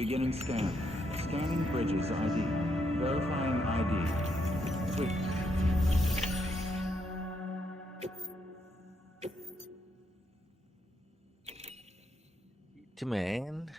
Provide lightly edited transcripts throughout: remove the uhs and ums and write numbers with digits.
Beginning scan. Scanning bridges ID. Verifying ID. Switch. Man.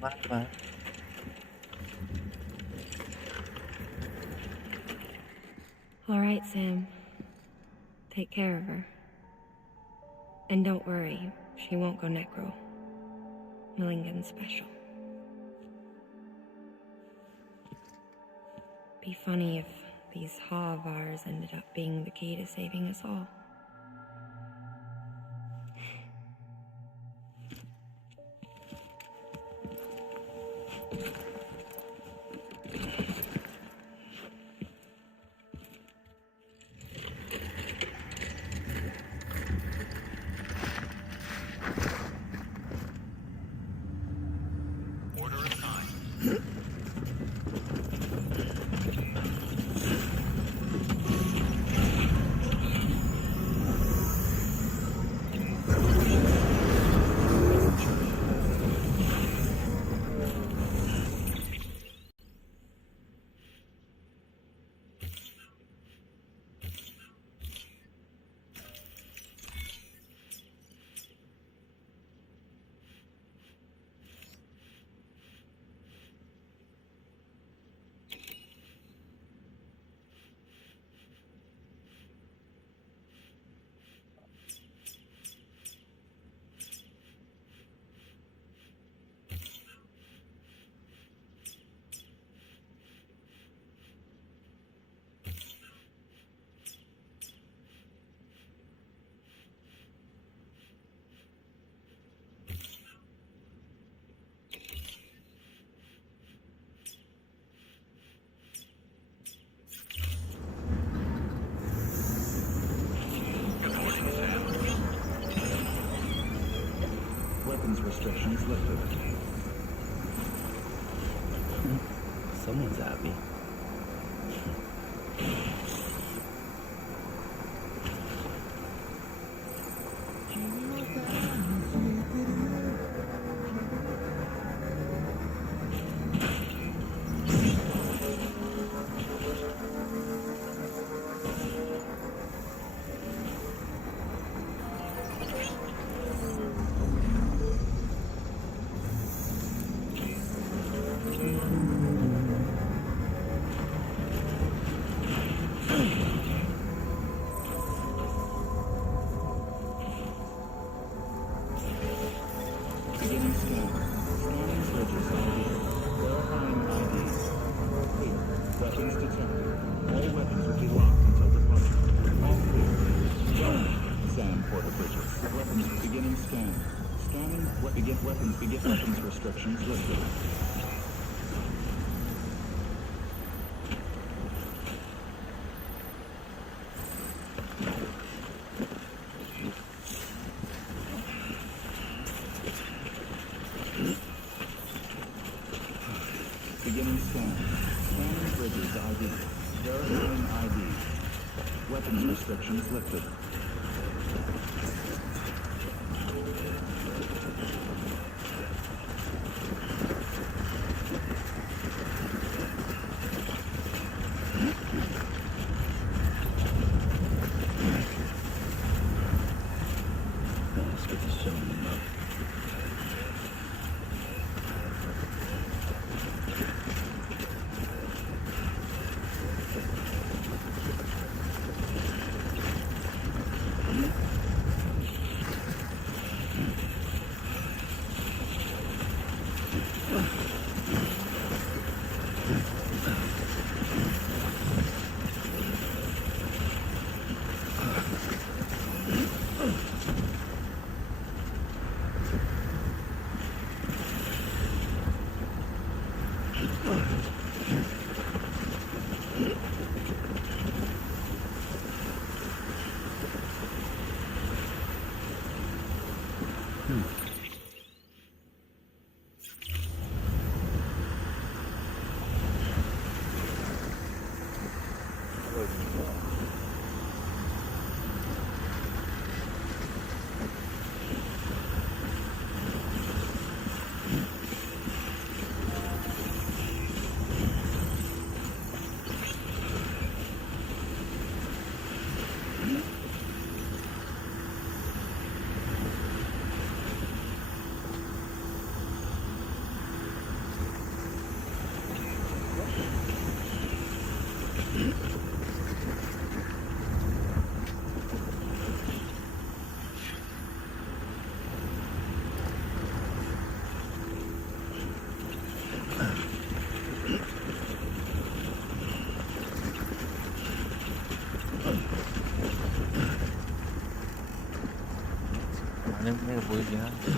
Mama. All right, Sam. Take care of her. And don't worry, she won't go necro. Millingen's special. Be funny if these Ha of ours ended up being the key to saving us all. Weapons restrictions lifted. Someone's happy. Beginning scan. Scanning bridges ID. Verifying ID. Clear. Weapons detected. All weapons will be locked until departure. All clear. Sam Porter Bridges. Weapons beginning scan. Scanning. Weapons restrictions lifted. Beginning scan. Scanning bridges ID. Verifying ID. Weapons restrictions lifted. Let's get this showing up. 많은 분이 보이긴 한데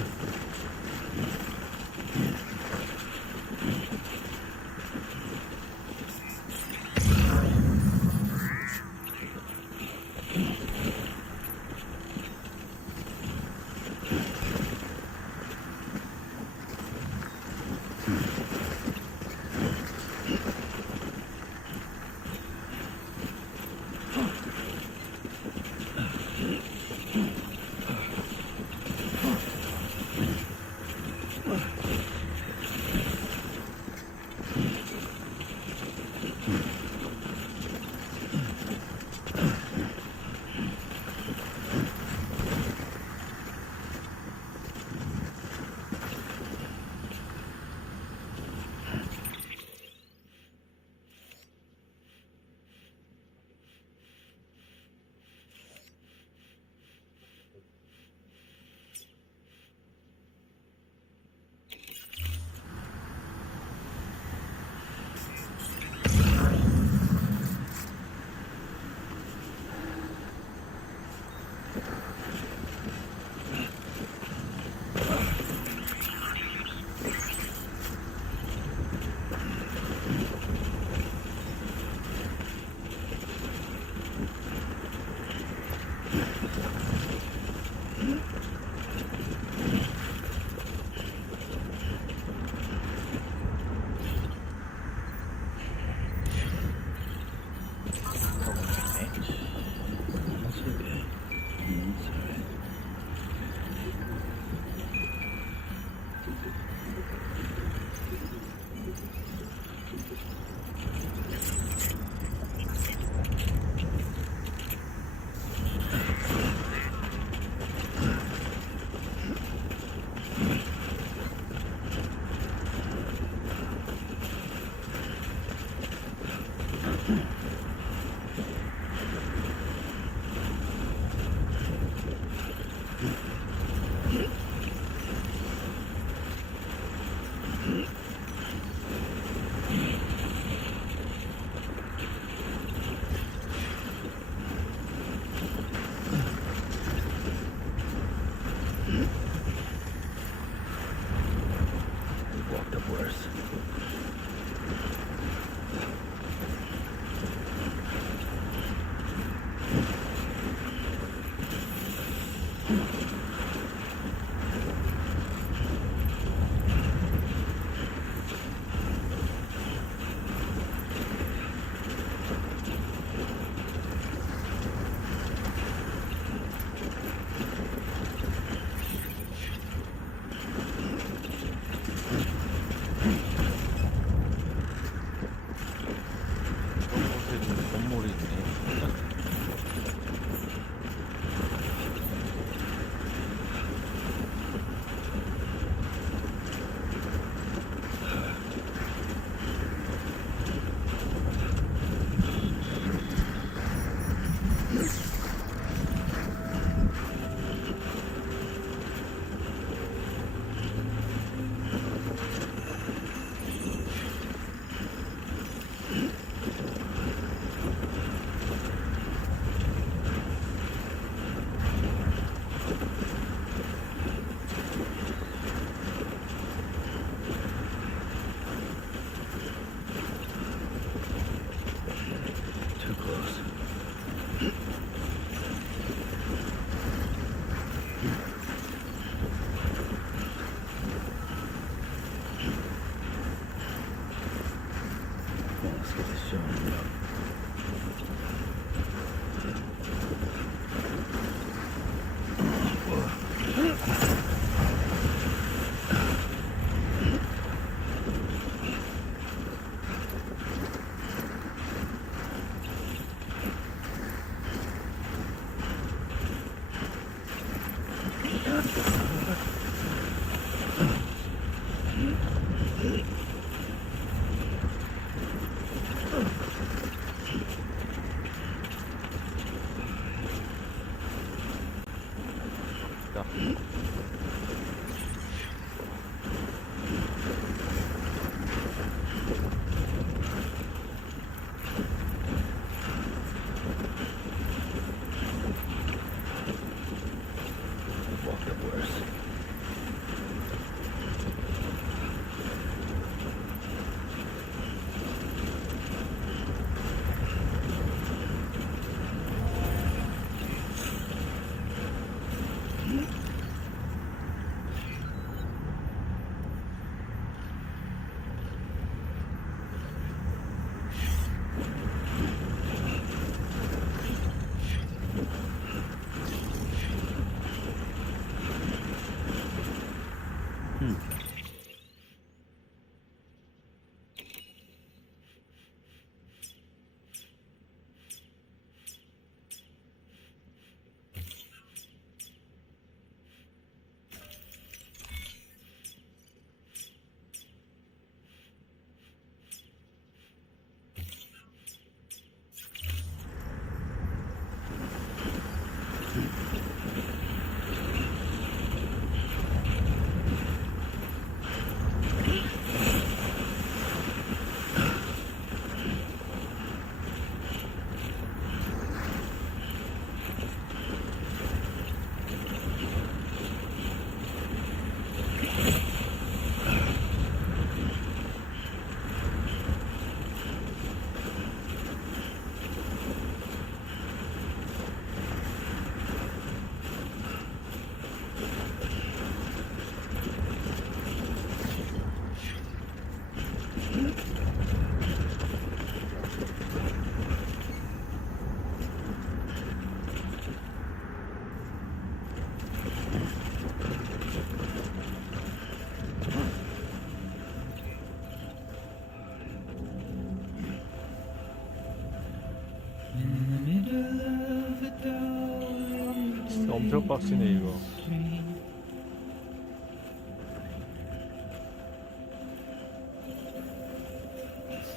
진짜 엄청 빡치네 이거.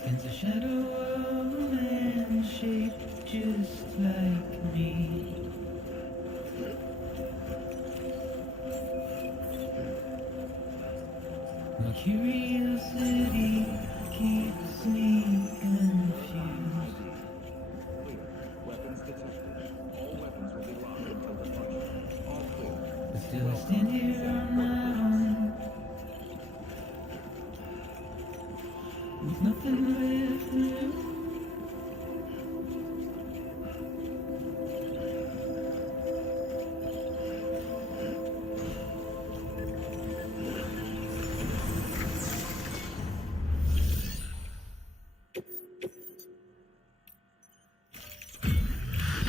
Stands a shadow of a man shaped just like me. My curiosity keeps me confused. Weapons detected. All weapons will be locked until departure. All clear. But still I stand here on my own, with nothing left to lose.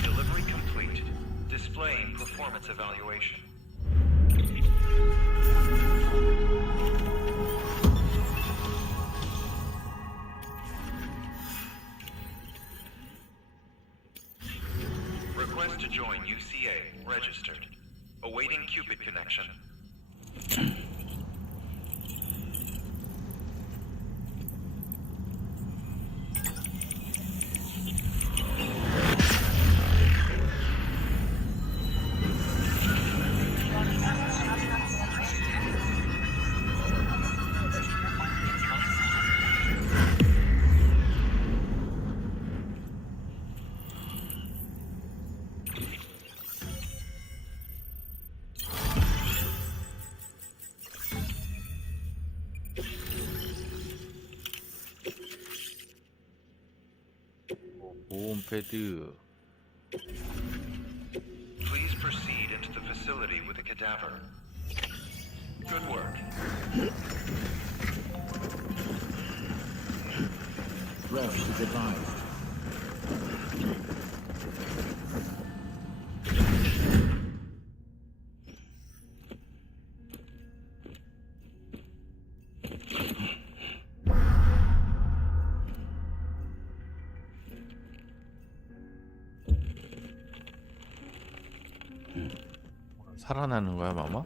Delivery complete. Displaying performance evaluation. Request to join UCA. Registered. Awaiting Cupid connection. 보온 패드. Please proceed into the facility with the cadaver. Good work. Rest is advised. 살아나는 거야, 마마?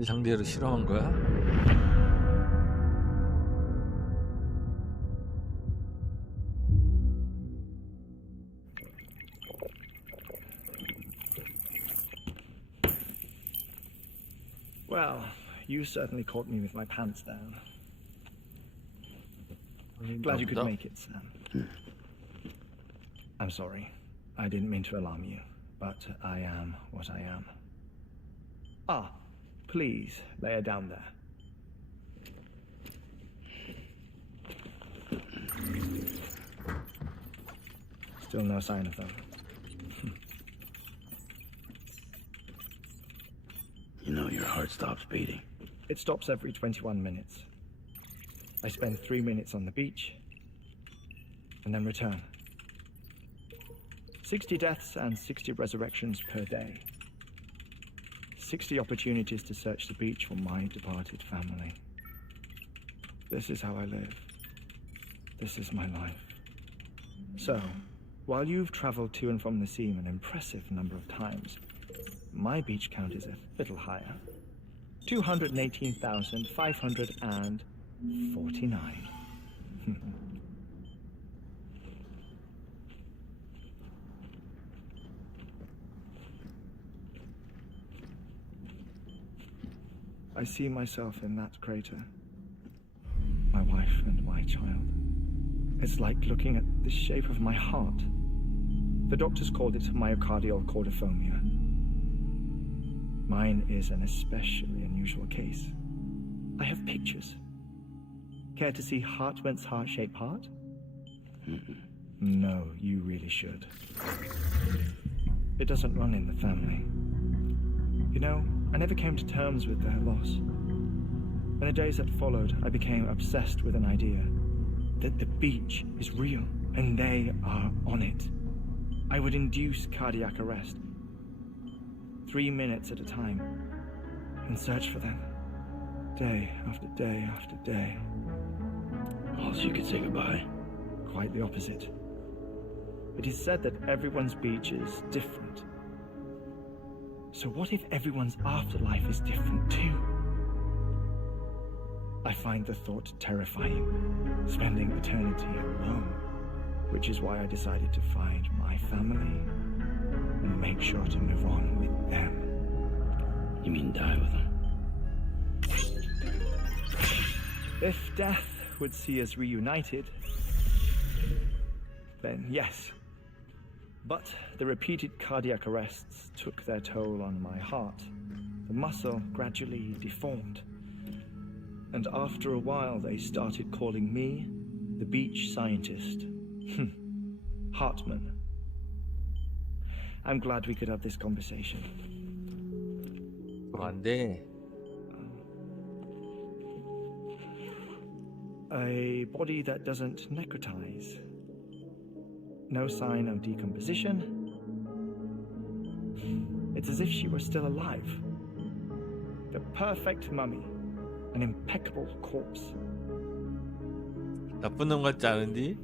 이 상대로 실험한 거야? Well, you certainly caught me with my pants down. Glad you could make it, Sam. I'm sorry. I didn't mean to alarm you, but I am what I am. Ah, please lay her down there. Still no sign of them. You know your heart stops beating. It stops every 21 minutes. I spend 3 minutes on the beach and then return. 60 deaths and 60 resurrections per day. 60 opportunities to search the beach for my departed family. This is how I live. This is my life. So, while you've traveled to and from the sea an impressive number of times, my beach count is a little higher. 218,549. I see myself in that crater. My wife and my child. It's like looking at the shape of my heart. The doctors called it myocardial chordophobia. Mine is an especially unusual case. I have pictures. Care to see Hartwent's heart-shaped heart? No, you really should. It doesn't run in the family. You know, I never came to terms with their loss. In the days that followed, I became obsessed with an idea that the beach is real and they are on it. I would induce cardiac arrest, 3 minutes at a time, and search for them, day after day after day. Also, you could say goodbye. Quite the opposite. It is said that everyone's beach is different. So what if everyone's afterlife is different too? I find the thought terrifying, spending eternity alone, which is why I decided to find my family and make sure to move on with them. You mean die with them? If death would see us reunited, then yes. But the repeated cardiac arrests took their toll on my heart. The muscle gradually deformed. And after a while, they started calling me the beach scientist. Hartman. I'm glad we could have this conversation. 안 돼. A body that doesn't necrotize. No sign of decomposition. It's as if she were still alive. The perfect mummy. An impeccable corpse. 나쁜 놈 같지 않은디?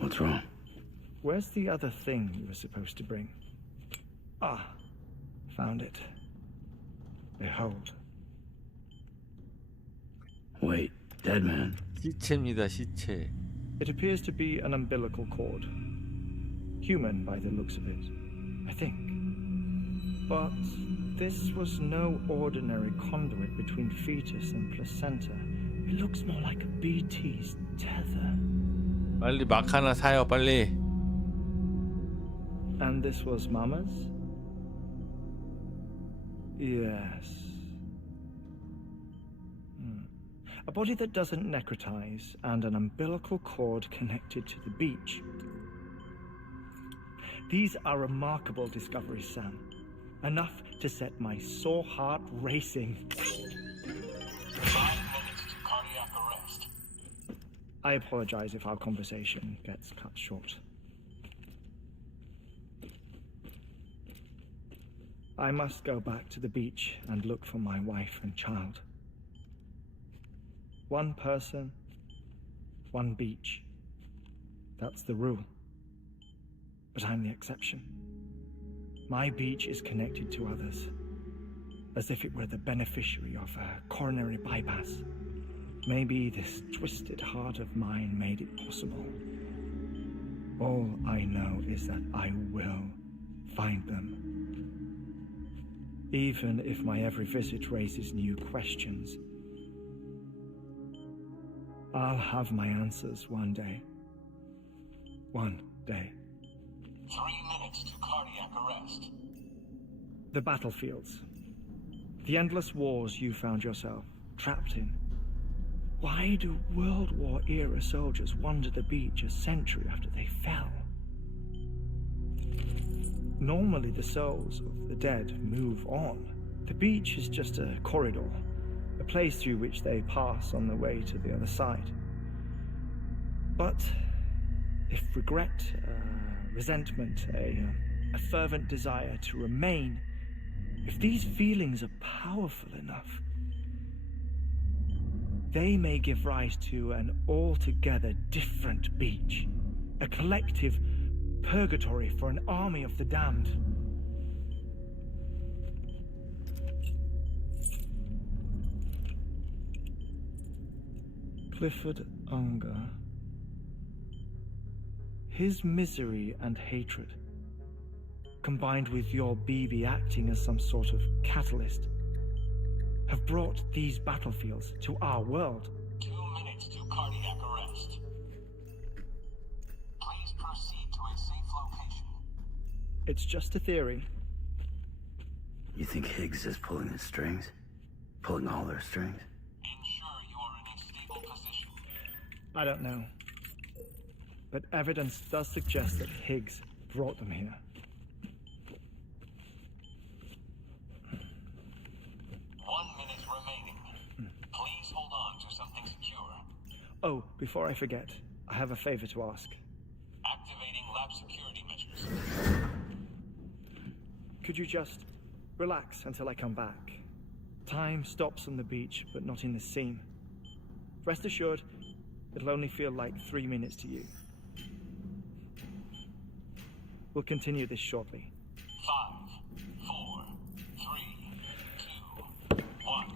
What's wrong? Where's the other thing you were supposed to bring? Ah, found it. Behold. Wait, dead man. 시체입니다, 시체. It appears to be an umbilical cord. Human by the looks of it, I think. But this was no ordinary conduit between fetus and placenta. It looks more like a BT's tether. 빨리 막 하나 사요, 빨리. And this was Mama's? Yes. A body that doesn't necrotize and an umbilical cord connected to the beach. These are remarkable discoveries, Sam. Enough to set my sore heart racing. 5 minutes to cardiac arrest. I apologize if our conversation gets cut short. I must go back to the beach and look for my wife and child. One person, one beach. That's the rule. But I'm the exception. My beach is connected to others. as if it were the beneficiary of a coronary bypass. Maybe this twisted heart of mine made it possible. All I know is that I will find them. Even if my every visit raises new questions, I'll have my answers one day. One day. 3 minutes to cardiac arrest. The battlefields. The endless wars you found yourself trapped in. Why do World War era soldiers wander the beach a century after they fell? Normally the souls of the dead move on. The beach is just a corridor, a place through which they pass on the way to the other side. But if regret, resentment, a fervent desire to remain, if these feelings are powerful enough, they may give rise to an altogether different beach, a collective purgatory for an army of the damned. Clifford Unger. His misery and hatred, combined with your BB acting as some sort of catalyst, have brought these battlefields to our world. 2 minutes to cardiac arrest. Please proceed to a safe location. It's just a theory. You think Higgs is pulling the strings? Pulling all their strings? Ensure you are in a stable position. I don't know. But evidence does suggest that Higgs brought them here. 1 minute remaining. Please hold on to something secure. Oh, before I forget, I have a favor to ask. Activating lab security measures. Could you just relax until I come back? Time stops on the beach, but not in the scene. Rest assured, it'll only feel like 3 minutes to you. We'll continue this shortly. 5, 4, 3, 2, 1.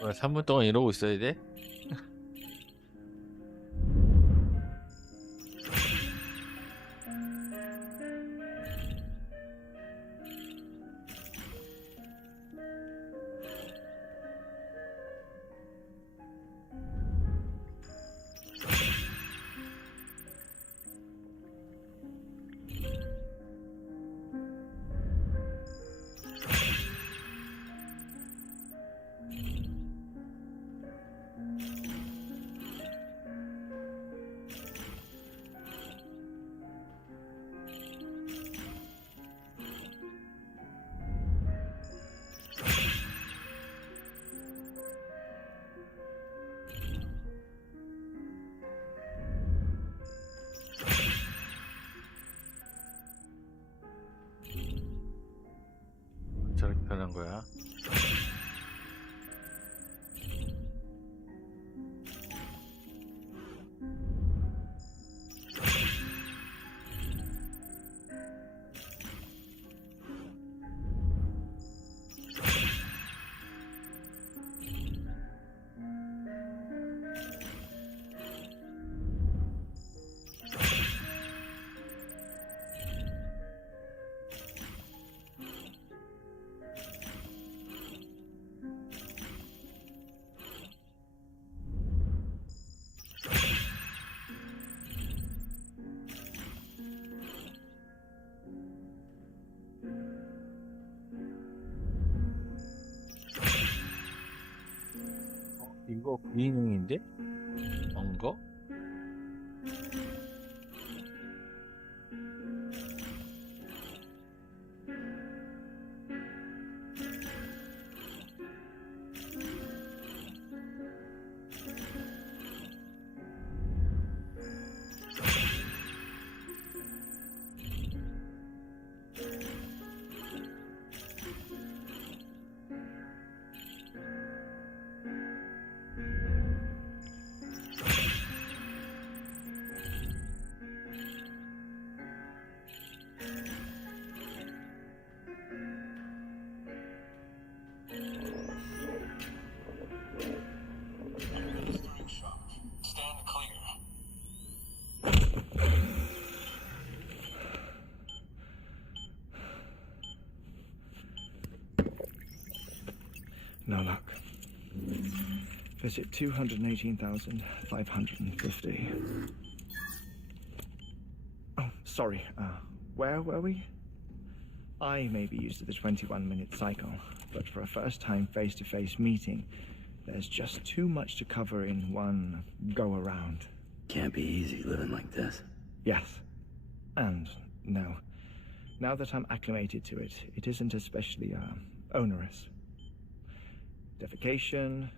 뭐야, 3분 동안 이러고 있어야 돼? 저렇게 변한 거야? 이거 비인용인데? 거? No luck. Visit 218,550. Oh, sorry. Where were we? I may be used to the 21-minute cycle, but for a first-time face-to-face meeting, there's just too much to cover in one go-around. Can't be easy living like this. Yes. And no. Now that I'm acclimated to it, it isn't especially, onerous. Defecation,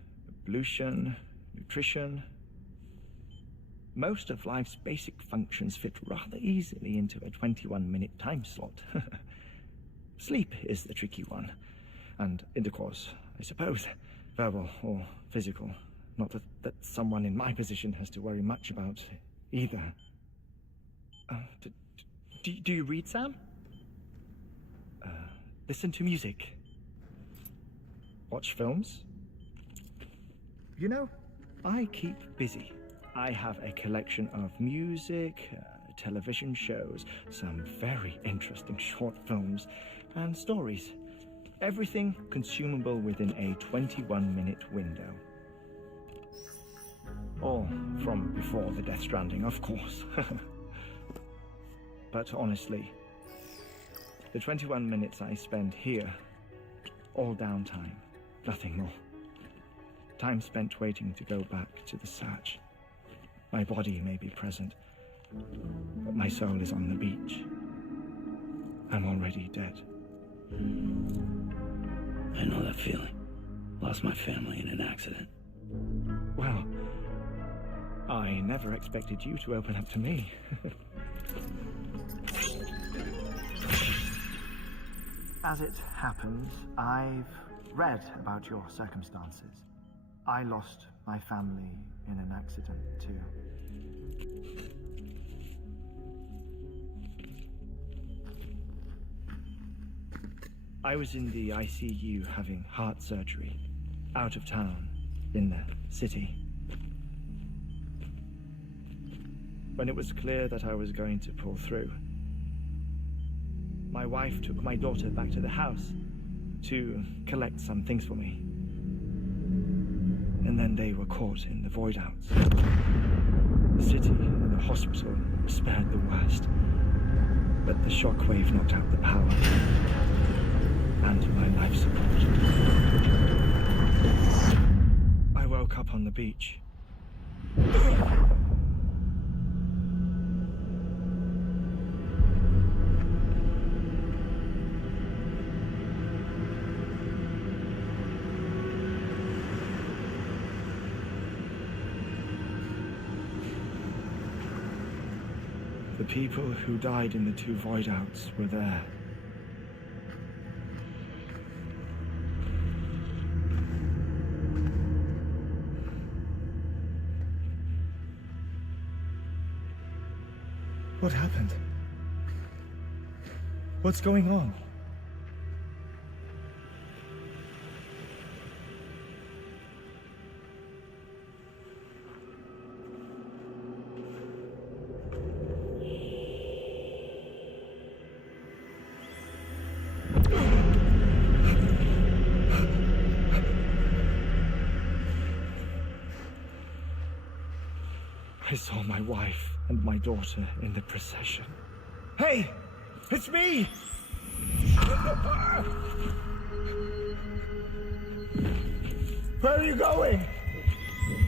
ablution, nutrition. Most of life's basic functions fit rather easily into a 21-minute time slot. Sleep is the tricky one. And intercourse, I suppose. Verbal or physical. Not that someone in my position has to worry much about either. Do you read, Sam? Listen to music. Watch films. You know, I keep busy. I have a collection of music, television shows, some very interesting short films, and stories. Everything consumable within a 21-minute window. All from before the Death Stranding, of course. But honestly, the 21 minutes I spend here, all downtime, nothing more. Time spent waiting to go back to the search. My body may be present, but my soul is on the beach. I'm already dead. I know that feeling. Lost my family in an accident. Well, I never expected you to open up to me. As it happens, I've read about your circumstances. I lost my family in an accident, too. I was in the ICU having heart surgery, out of town, in the city. When it was clear that I was going to pull through, my wife took my daughter back to the house to collect some things for me. And then they were caught in the void-outs. The city and the hospital spared the worst, but the shockwave knocked out the power and my life support. I woke up on the beach. The people who died in the two void-outs were there. What happened? What's going on? I saw my wife and my daughter in the procession. Hey! It's me! Where are you going?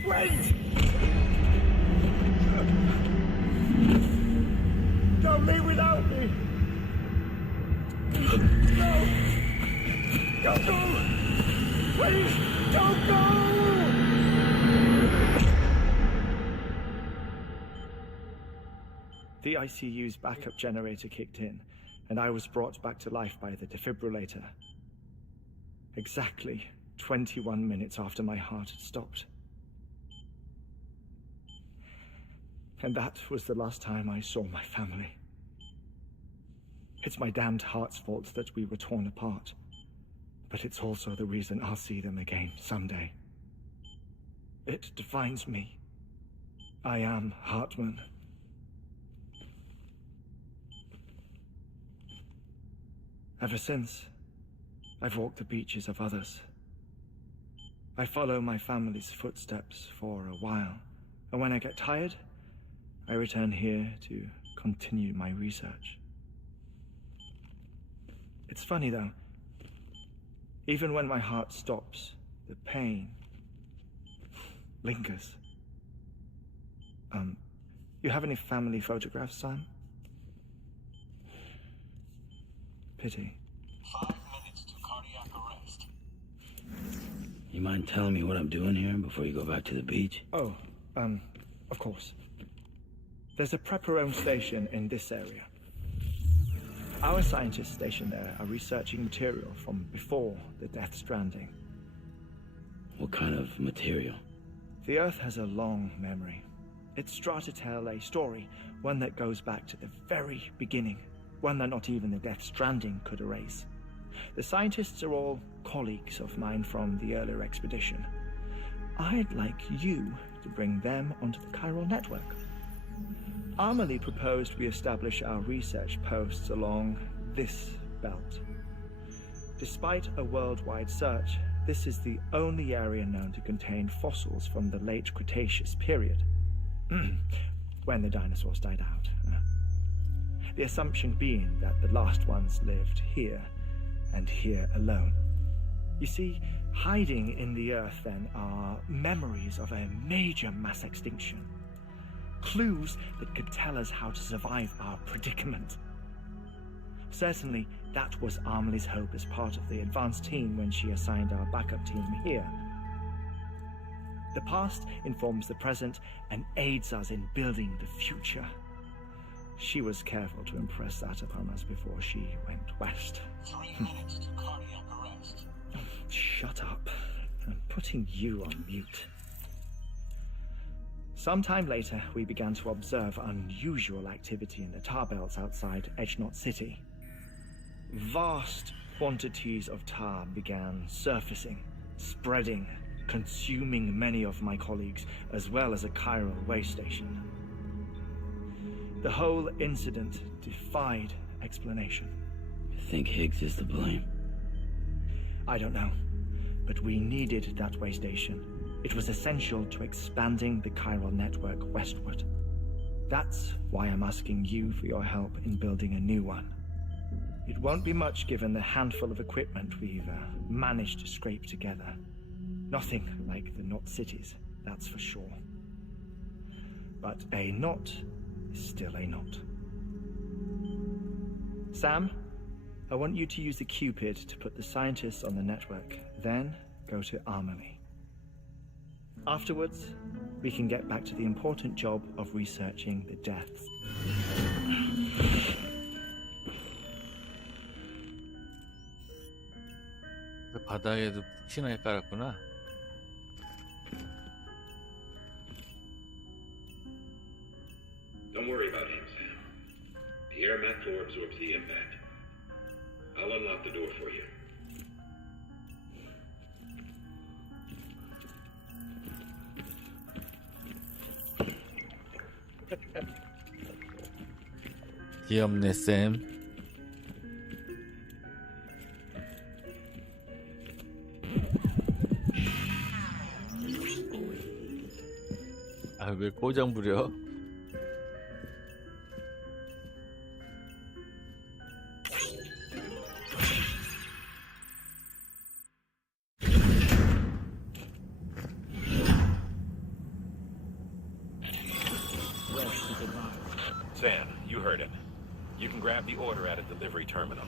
Wait! Don't leave without me! No! Don't go! Please, don't go! The ICU's backup generator kicked in, and I was brought back to life by the defibrillator. Exactly 21 minutes after my heart had stopped. And that was the last time I saw my family. It's my damned heart's fault that we were torn apart, but it's also the reason I'll see them again someday. It defines me. I am Hartman. Ever since, I've walked the beaches of others, I follow my family's footsteps for a while, and when I get tired, I return here to continue my research. It's funny though, even when my heart stops, the pain lingers. You have any family photographs, Sam? Pity. 5 minutes to cardiac arrest. You mind telling me what I'm doing here before you go back to the beach? Oh, of course. There's a Preparome station in this area. Our scientists stationed there are researching material from before the Death Stranding. What kind of material? The Earth has a long memory. It's trying to tell a story, one that goes back to the very beginning, one that not even the Death Stranding could erase. The scientists are all colleagues of mine from the earlier expedition. I'd like you to bring them onto the chiral network. Amelie proposed we establish our research posts along this belt. Despite a worldwide search, this is the only area known to contain fossils from the late Cretaceous period, when the dinosaurs died out. The assumption being that the last ones lived here, and here alone. You see, hiding in the Earth then are memories of a major mass extinction. Clues that could tell us how to survive our predicament. Certainly, that was Amelie's hope as part of the advanced team when she assigned our backup team here. The past informs the present and aids us in building the future. She was careful to impress that upon us before she went west. 3 minutes to cardiac arrest. Shut up. I'm putting you on mute. Sometime later, we began to observe unusual activity in the tar belts outside Edgenot City. Vast quantities of tar began surfacing, spreading, consuming many of my colleagues, as well as a chiral way station. The whole incident defied explanation. You think Higgs is to blame? I don't know, but we needed that way station. It was essential to expanding the chiral network westward. That's why I'm asking you for your help in building a new one. It won't be much given the handful of equipment we've managed to scrape together. Nothing like the knot cities, that's for sure. But a knot is still a knot. Sam, I want you to use the Cupid to put the scientists on the network, then go to Amelie. Afterwards, we can get back to the important job of researching the deaths. 바닥에도 푹신하게 깔았구나. Don't worry about him, Sam. The air mat floor absorbs the impact. I'll unlock the door for you. 귀엽네, 쌤. 아, 왜 꼬장 부려? Sam, you heard him. You can grab the order at a delivery terminal.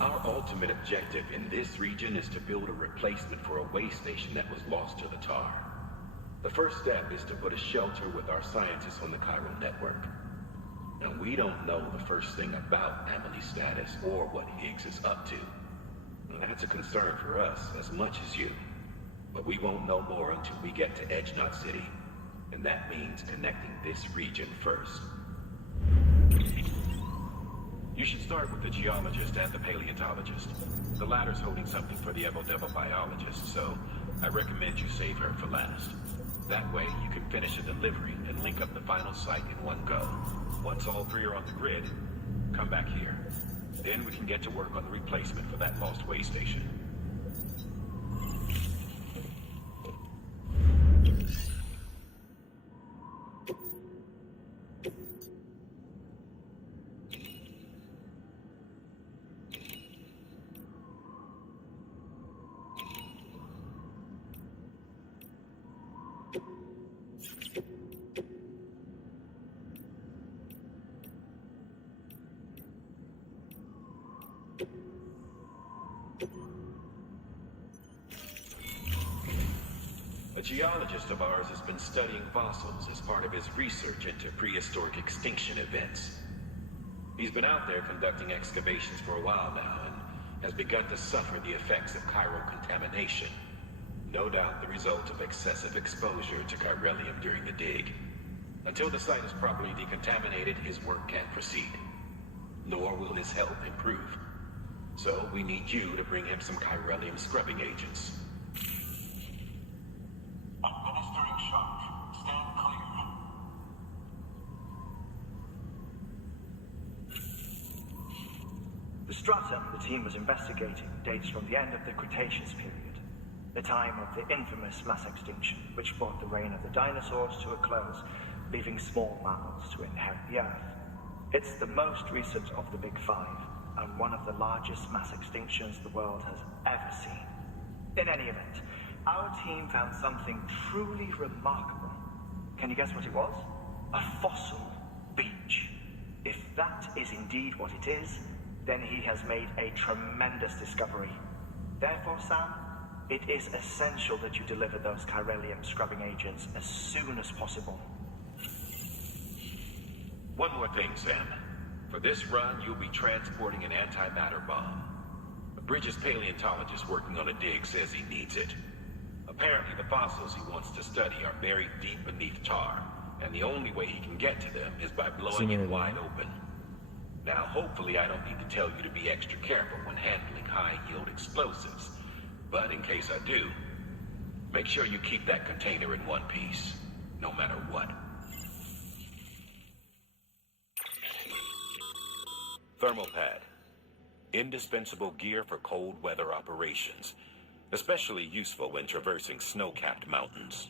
Our ultimate objective in this region is to build a replacement for a way station that was lost to the tar. The first step is to put a shelter with our scientists on the chiral network. Now, we don't know the first thing about Emily's status or what Higgs is up to. And that's a concern for us as much as you. But we won't know more until we get to Edge Knot City. And that means connecting this region first. You should start with the geologist and the paleontologist. The latter's holding something for the Evo-Devo biologist, so I recommend you save her for last. That way, you can finish a delivery and link up the final site in one go. Once all three are on the grid, come back here. Then we can get to work on the replacement for that lost way station. A geologist of ours has been studying fossils as part of his research into prehistoric extinction events. He's been out there conducting excavations for a while now and has begun to suffer the effects of chirocontamination. No doubt the result of excessive exposure to chiralium during the dig. Until the site is properly decontaminated, his work can't proceed. Nor will his health improve. So we need you to bring him some chiralium scrubbing agents. Administering shock. Stand clear. The strata the team was investigating dates from the end of the Cretaceous period, the time of the infamous mass extinction, which brought the reign of the dinosaurs to a close, leaving small mammals to inherit the Earth. It's the most recent of the Big Five, and one of the largest mass extinctions the world has ever seen. In any event, our team found something truly remarkable. Can you guess what it was? A fossil beach. If that is indeed what it is, then he has made a tremendous discovery. Therefore, Sam, it is essential that you deliver those chiralium scrubbing agents as soon as possible. One more thing, Sam. For this run, you'll be transporting an antimatter bomb. The Bridges paleontologist working on a dig says he needs it. Apparently, the fossils he wants to study are buried deep beneath tar, and the only way he can get to them is by blowing it wide open. Now, hopefully I don't need to tell you to be extra careful when handling high-yield explosives, but in case I do, make sure you keep that container in one piece, no matter what. Thermal pad. Indispensable gear for cold weather operations, especially useful when traversing snow-capped mountains.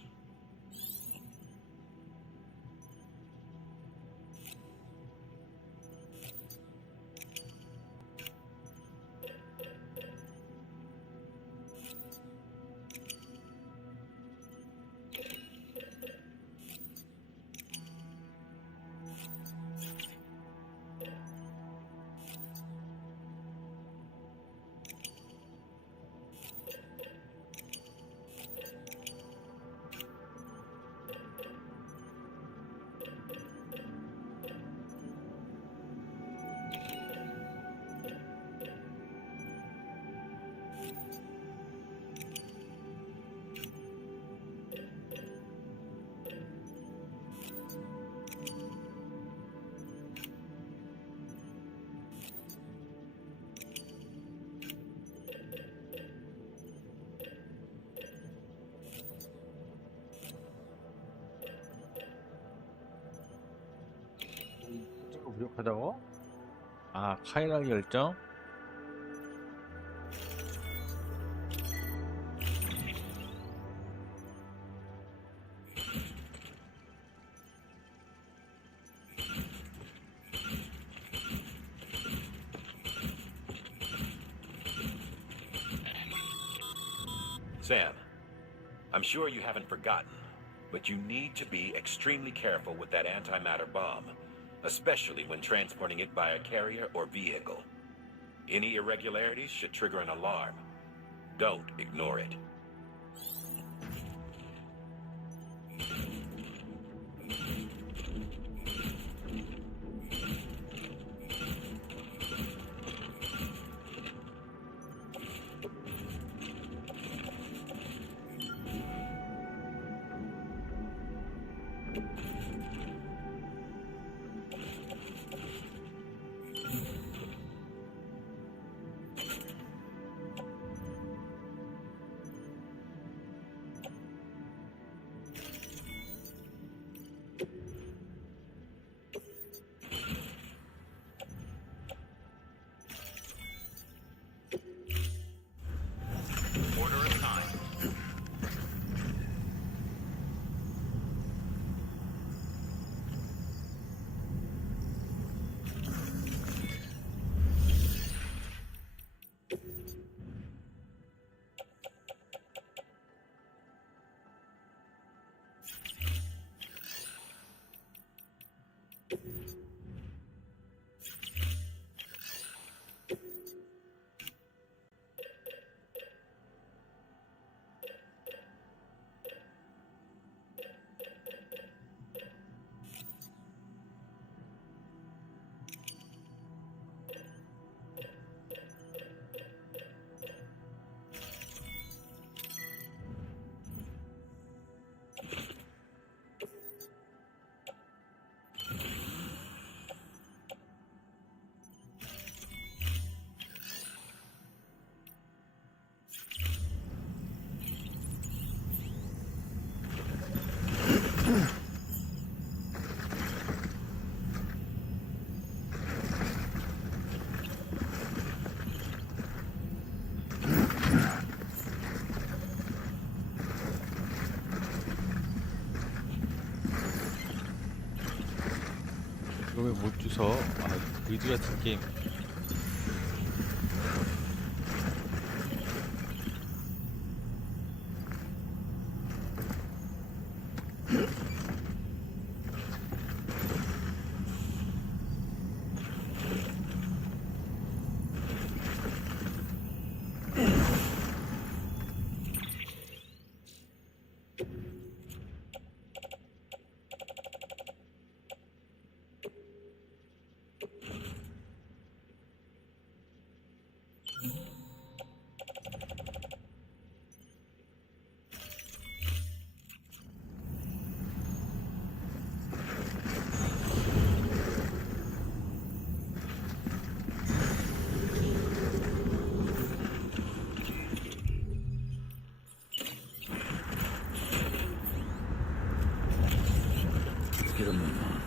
부족하다고? 아, 카이랄 결정? Sam, I'm sure you haven't forgotten, but you need to be extremely careful with that antimatter bomb, especially when transporting it by a carrier or vehicle. Any irregularities should trigger an alarm. Don't ignore it. Order assigned. 이거 왜 못 주워? 아, 의지 같은 게임. Get a move on.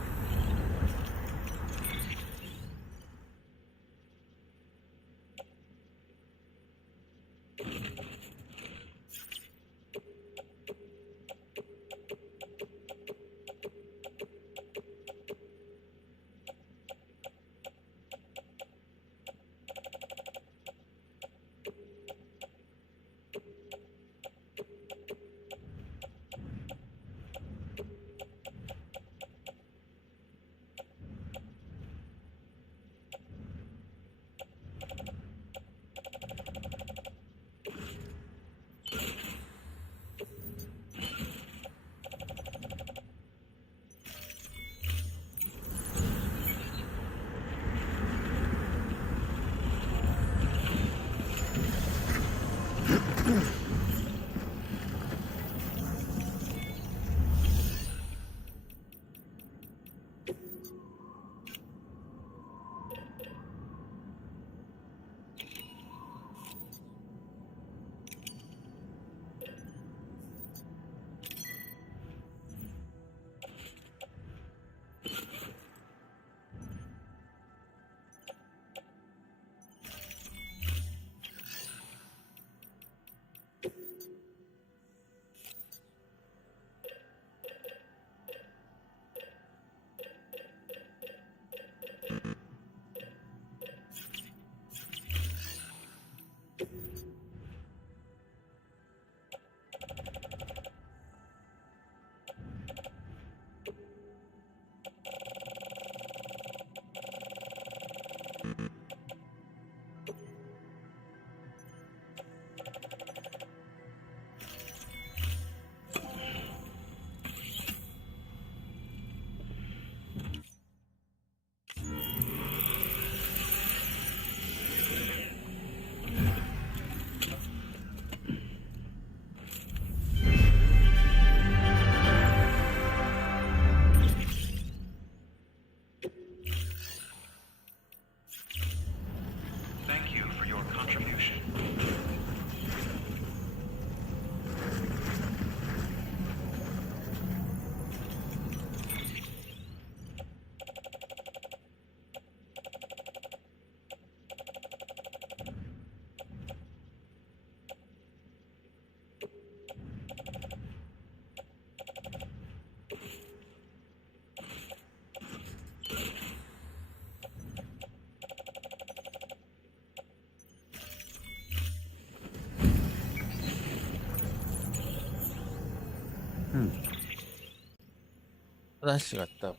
화장실 갔다 오.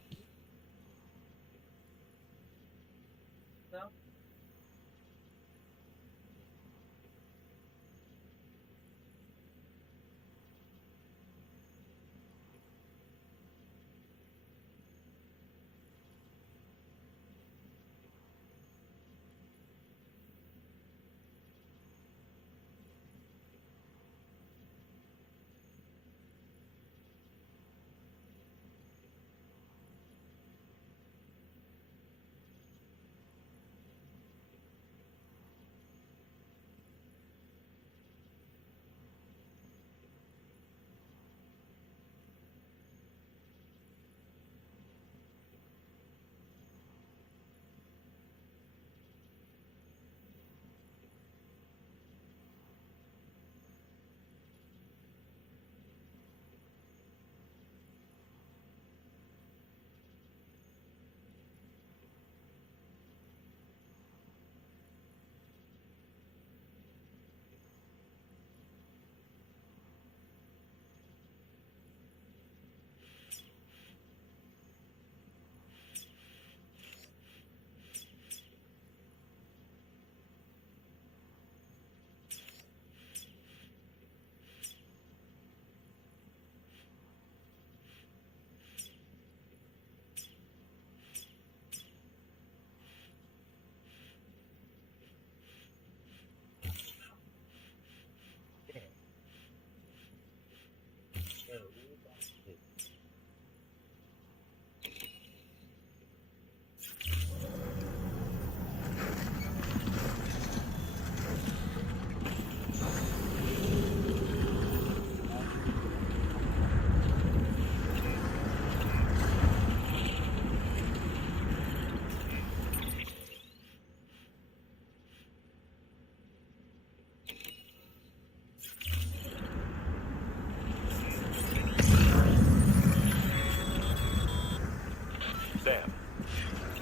Sam,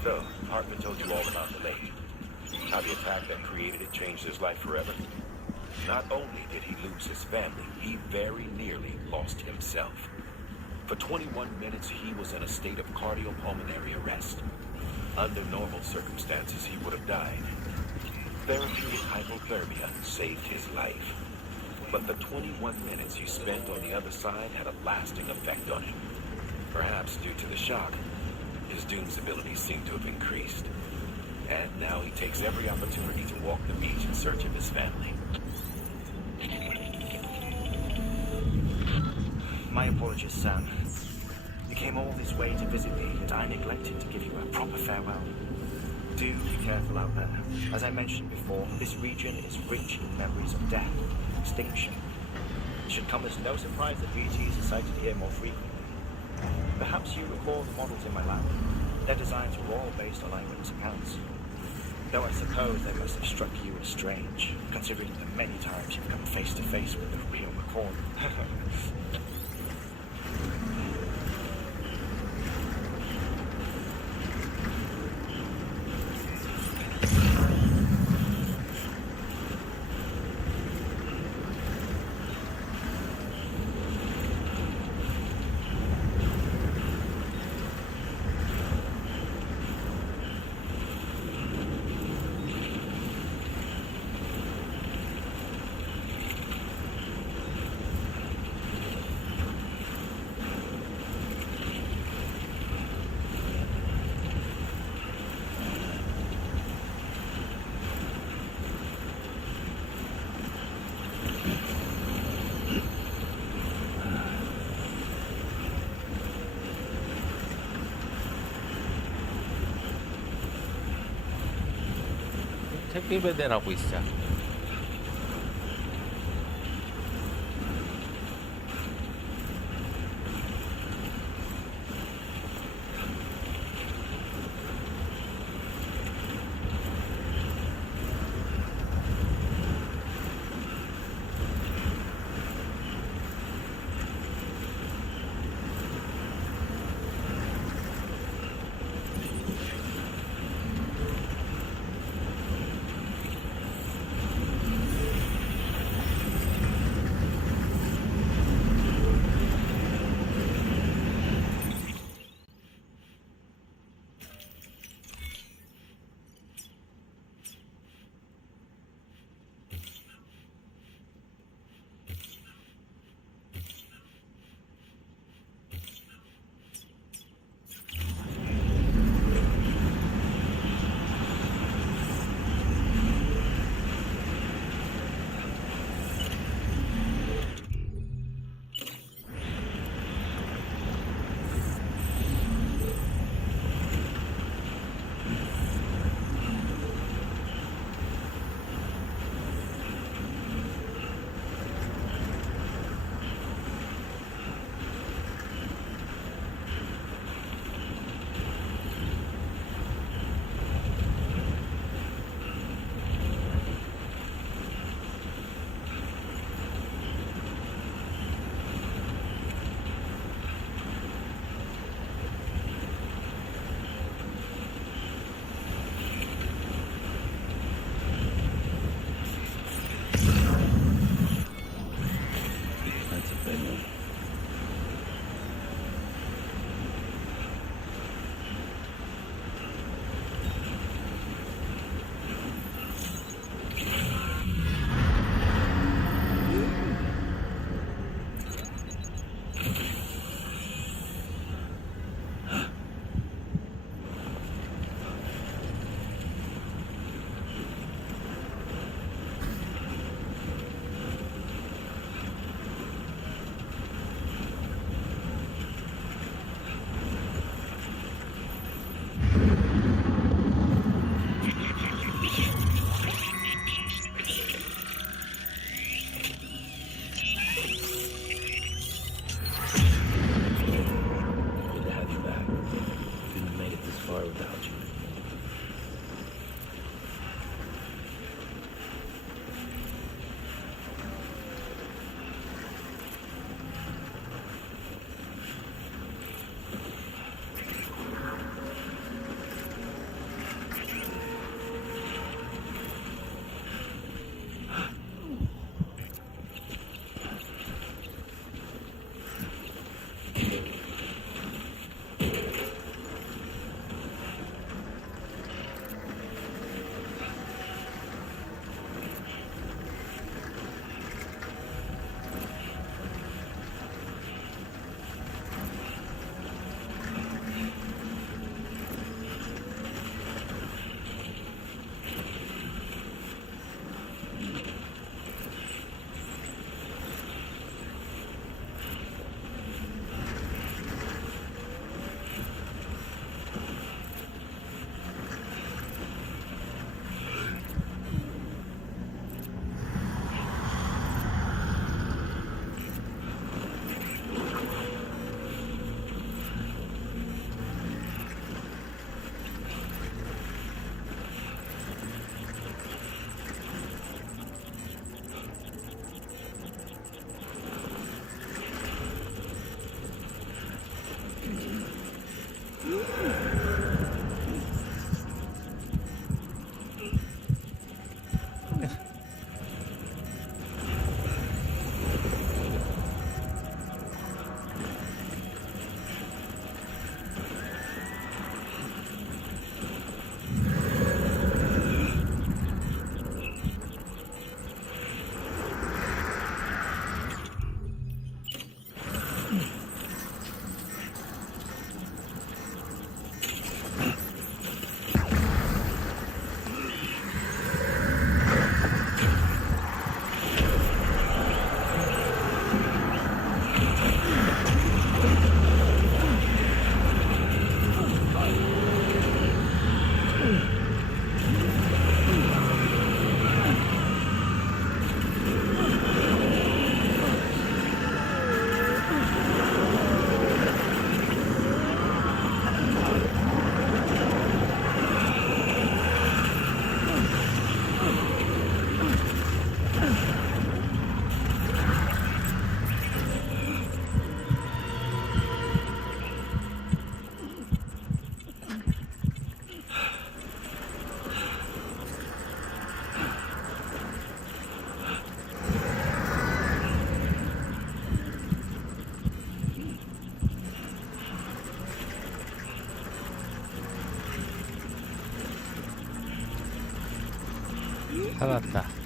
so, Hartman told you all about the lake. How the attack that created it changed his life forever. Not only did he lose his family, he very nearly lost himself. For 21 minutes, he was in a state of cardiopulmonary arrest. Under normal circumstances, he would have died. Therapeutic hypothermia saved his life. But the 21 minutes he spent on the other side had a lasting effect on him. Perhaps due to the shock, his Doom's abilities seem to have increased. And now he takes every opportunity to walk the beach in search of his family. My apologies, Sam. You came all this way to visit me, and I neglected to give you a proper farewell. Do be careful out there. As I mentioned before, this region is rich in memories of death, extinction. It should come as no surprise that VTs are sighted here more frequently. Perhaps you recall the models in my lab. Their designs were all based on eyewitness accounts. Though I suppose they must have struck you as strange, considering the many times you've come face to face with the real McCall. 택배 배달하고 있어. Good to have you back. Couldn't have made it this far without you. 살았다.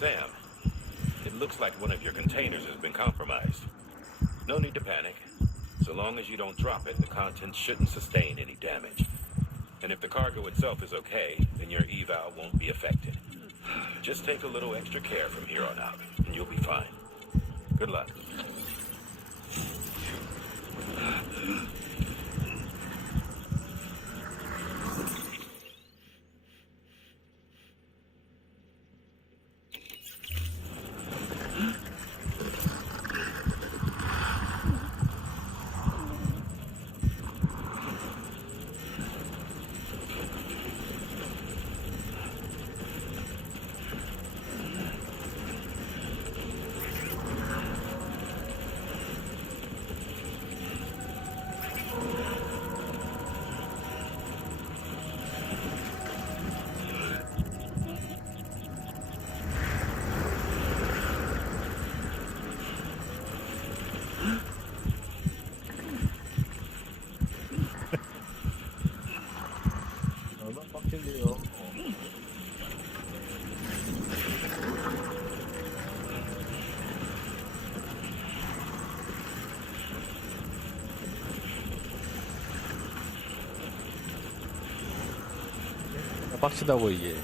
Sam, it looks like one of your containers has been compromised. No need to panic. So long as you don't drop it, the contents shouldn't sustain any damage. And if the cargo itself is okay, then your eval won't be affected. Just take a little extra care from here on out, and you'll be fine. Good luck. 얼마나 빡질래요? 빡치다고 이게.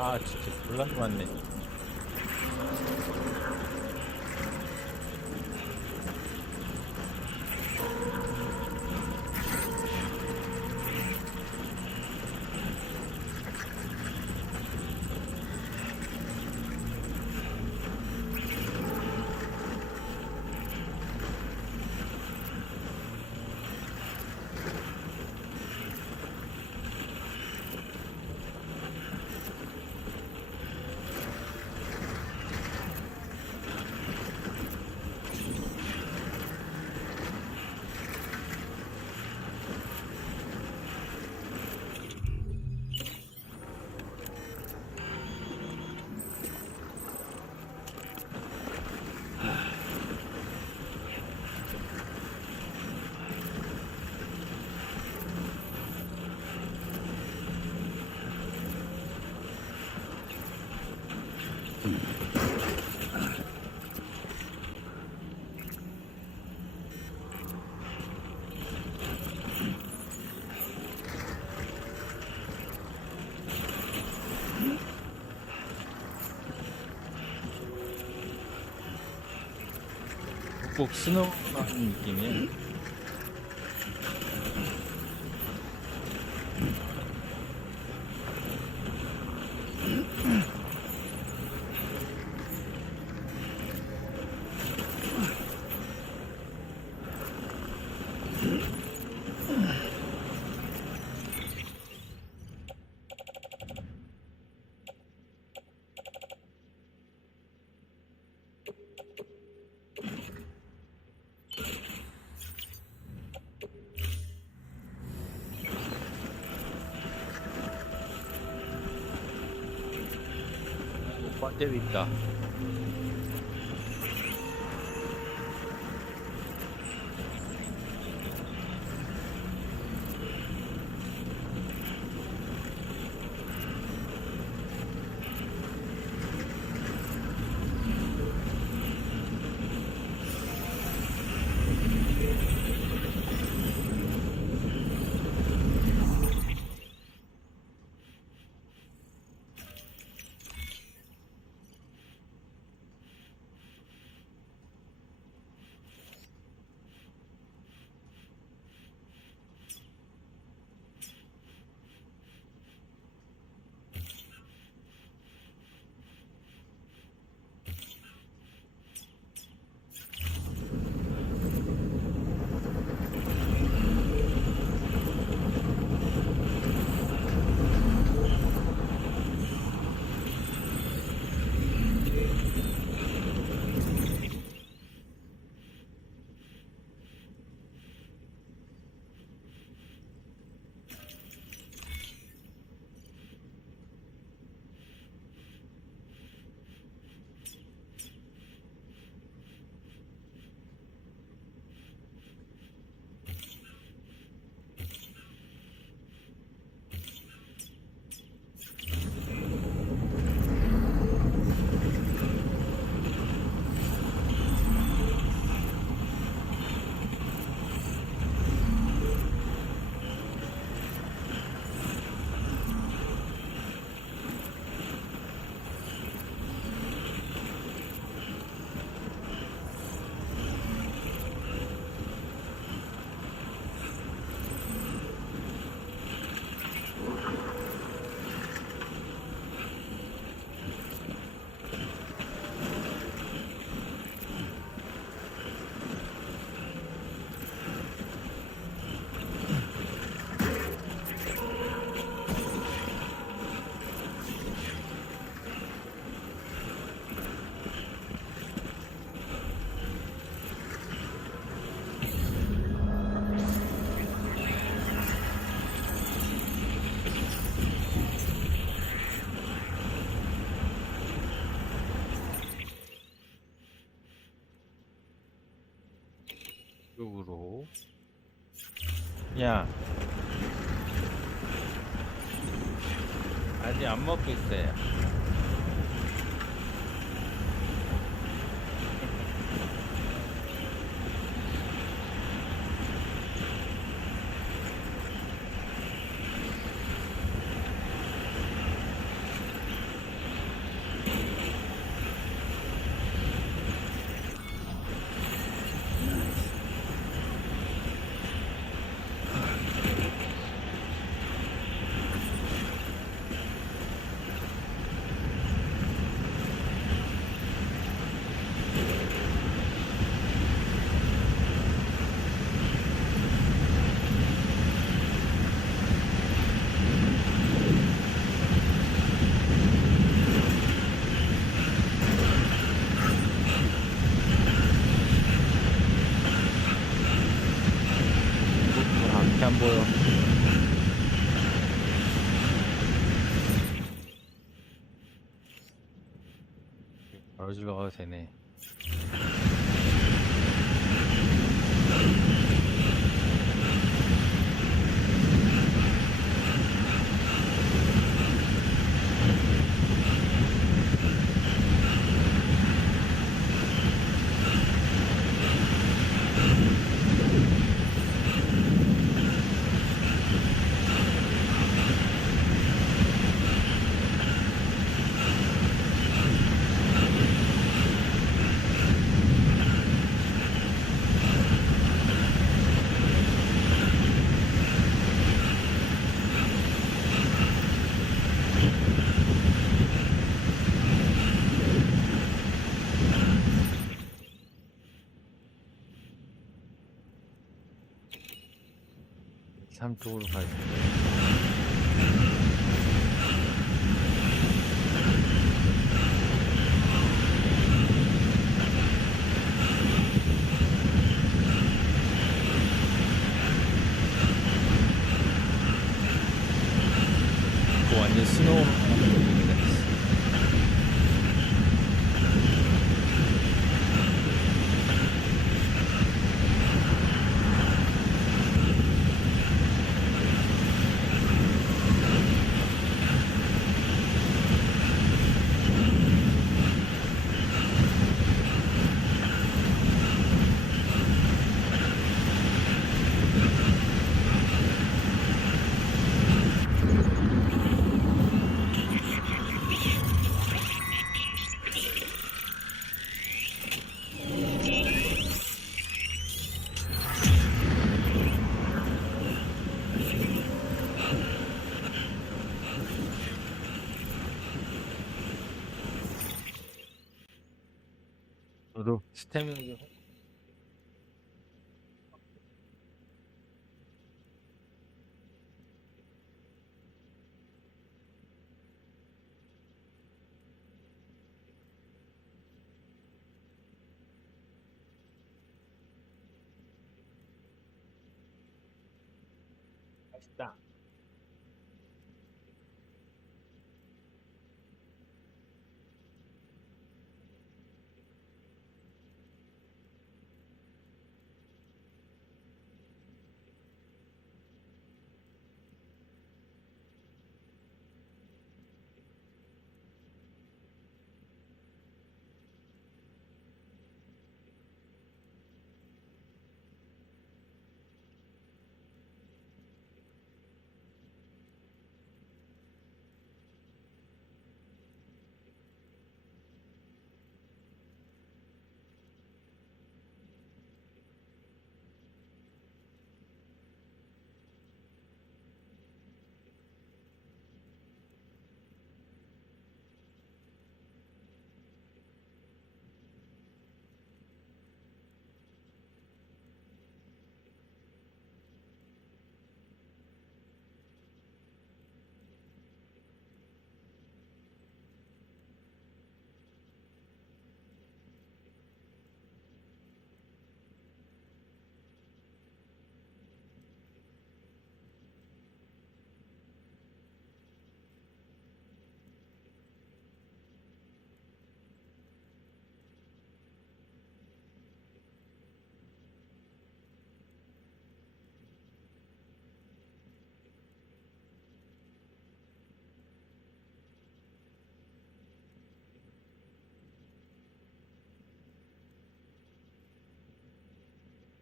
아 진짜 곤란이 많네. 꼭 스노우하는 느낌이에요. 배터리 있다. 쪽으로. 야, 아직 안 먹고 있어요. 안 보여. 바로 질러가도 되네. 삼 쪽으로 가야 돼. 완전 스노우. 저도 스태미나 좀. 맛있다.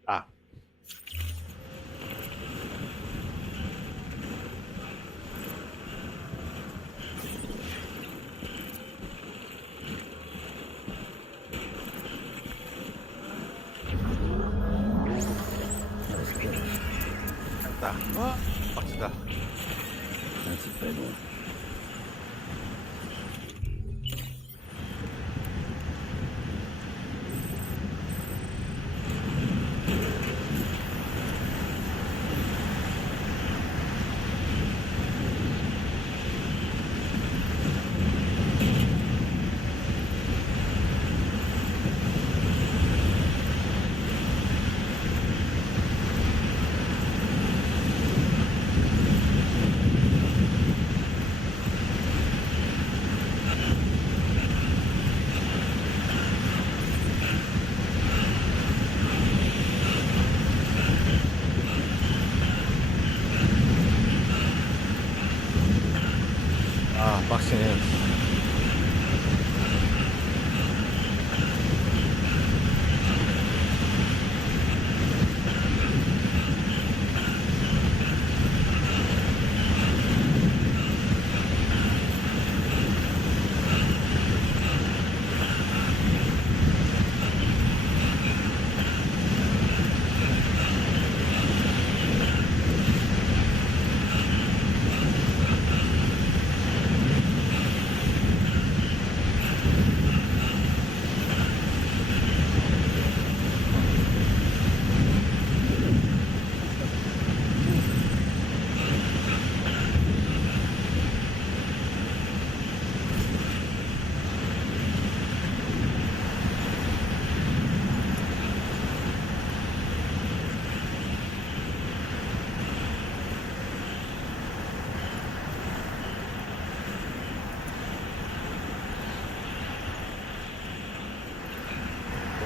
아. 됐다. 박스다. That's a big one. 아, 빡세네.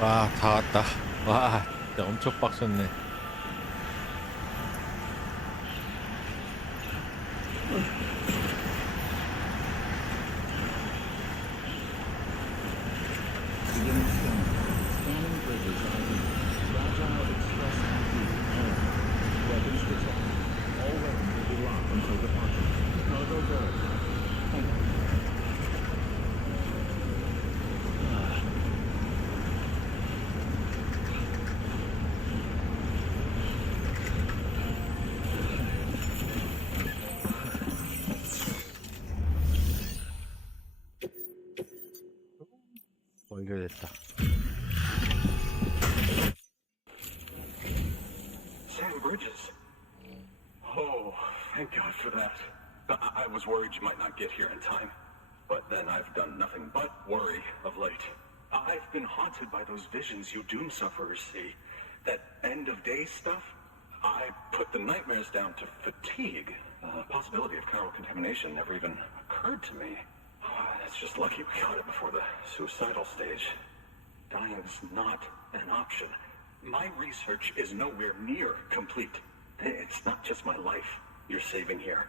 와, 다 왔다. 와, 진짜 엄청 빡쳤네. Beginning scan. Scanning bridges ID. Fragile Express ID. Weapons detected. All weapons will be locked until departure. Cargo verified. Thank you. 완료됐다. bridges. Oh, thank God for that. I was worried you might not get here in time. But then I've done nothing but worry of late. I've been haunted by those visions you doom sufferers see. That end-of-day stuff? I put the nightmares down to fatigue. The possibility of chiral contamination never even occurred to me. It's just lucky we got it before the suicidal stage. Dying is not an option. My research is nowhere near complete. It's not just my life you're saving here.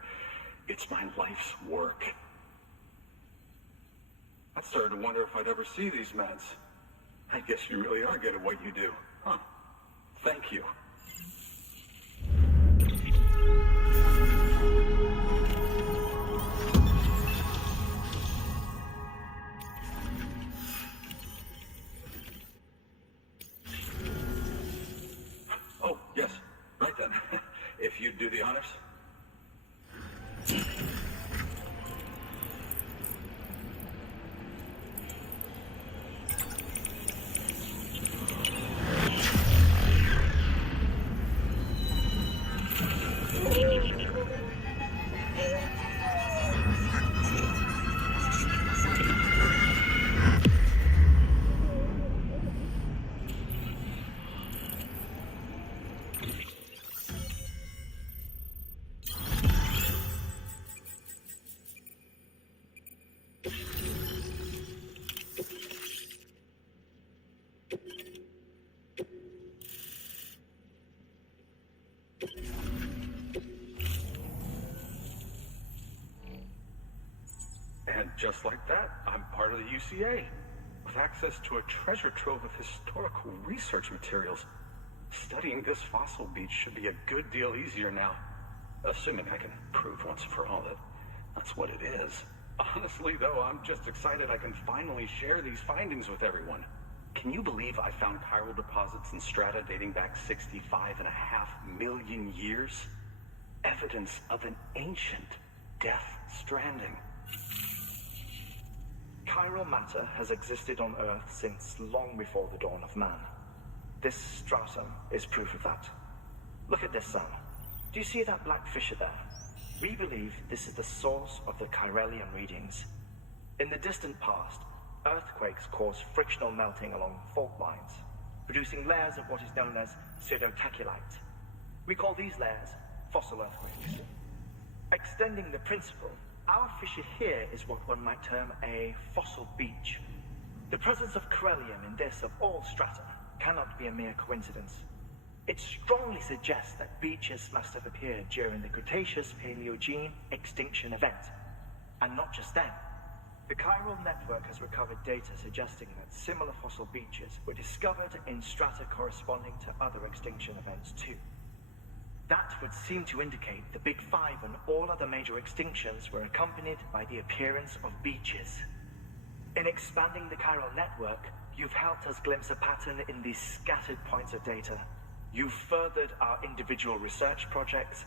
It's my life's work. I started to wonder if I'd ever see these meds. I guess you really are good at what you do, huh? Thank you. Oh, yes. Right then. If you'd do the honors. And just like that, I'm part of the UCA, with access to a treasure trove of historical research materials. Studying this fossil beach should be a good deal easier now, assuming I can prove once for all that that's what it is. Honestly, though, I'm just excited I can finally share these findings with everyone. Can you believe I found chiral deposits in strata dating back 65.5 million years? Evidence of an ancient death stranding. Chiral matter has existed on Earth since long before the dawn of man. This stratum is proof of that. Look at this, Sam. Do you see that black fissure there? We believe this is the source of the Chiralian readings. In the distant past, earthquakes caused frictional melting along fault lines, producing layers of what is known as pseudotaculite. We call these layers fossil earthquakes. Extending the principle, our fissure here is what one might term a fossil beach. The presence of Chiralium in this of all strata cannot be a mere coincidence. It strongly suggests that beaches must have appeared during the Cretaceous-Paleogene extinction event. And not just then. The chiral network has recovered data suggesting that similar fossil beaches were discovered in strata corresponding to other extinction events too. That would seem to indicate the Big Five and all other major extinctions were accompanied by the appearance of beaches. In expanding the chiral network, you've helped us glimpse a pattern in these scattered points of data. You've furthered our individual research projects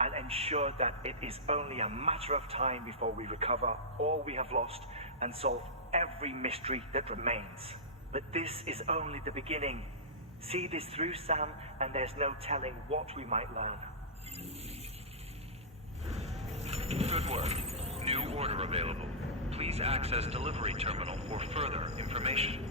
and ensured that it is only a matter of time before we recover all we have lost and solve every mystery that remains. But this is only the beginning. See this through, Sam, and there's no telling what we might learn. Good work. New order available. Please access delivery terminal for further information.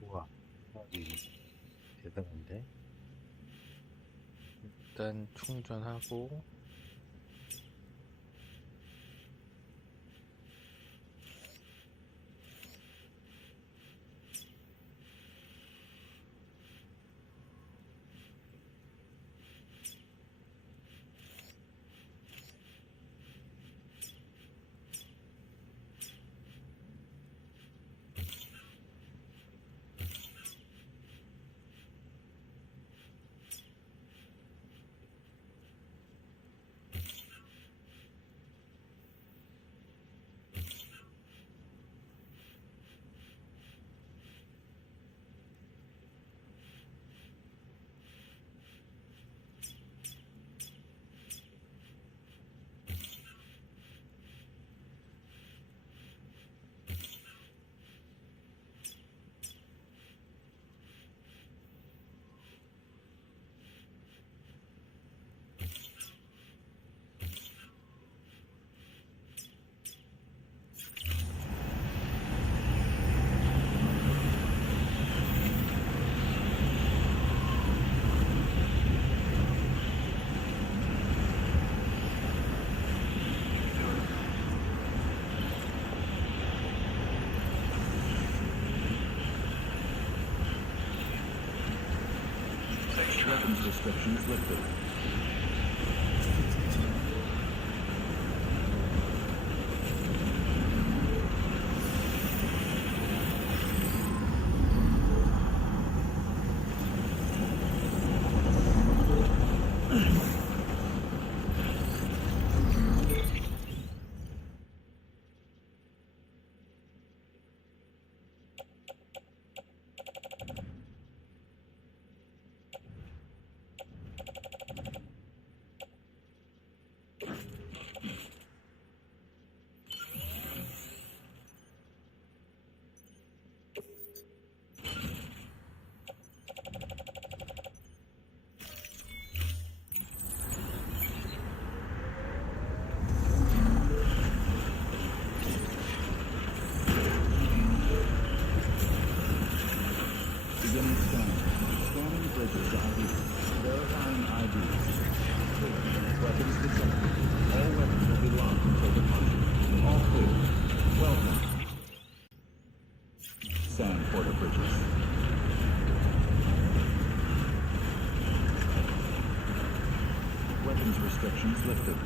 우와, 대단한데. 일단 충전하고. Weapons restrictions lifted. Beginning scan. Scanning bridges ID. Verifying IDs. Clear. Weapons detected. All weapons will be locked until departure. All clear. Welcome. Sand porter bridges. Weapons restrictions lifted.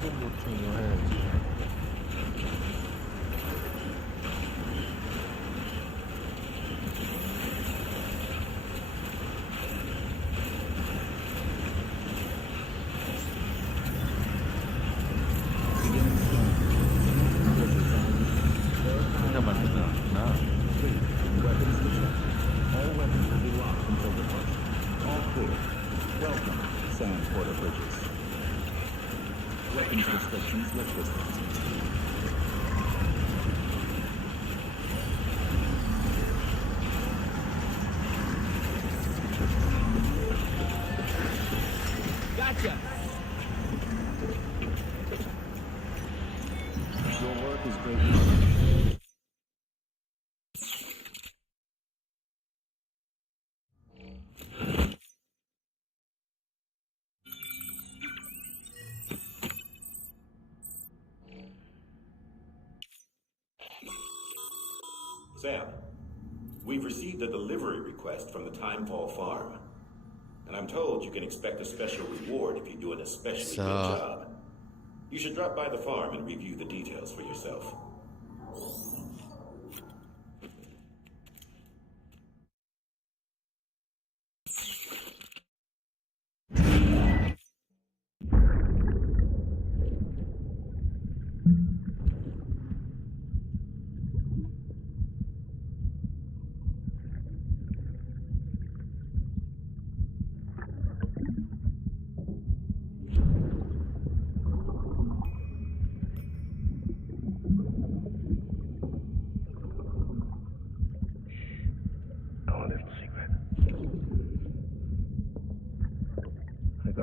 수분 보충도 해야지. 혼자 만들진 않구나. Weapons detected. All weapons will be locked until departure. All clear. Welcome. Sand porter bridges. Weapons restrictions lifted. Gotcha! Your work is greatly appreciated. Sam, we've received a delivery request from the Timefall farm. And I'm told you can expect a special reward if you do an especially good job. You should drop by the farm and review the details for yourself.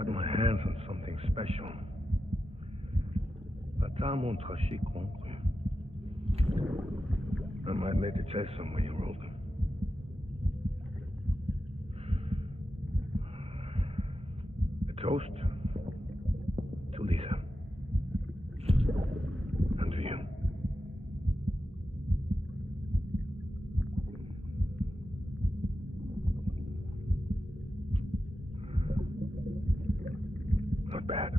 got my hands on something special. Papa montre chic concret. I might make a test somewhere you rolled them. A toast to Lisa. And to you. Not bad.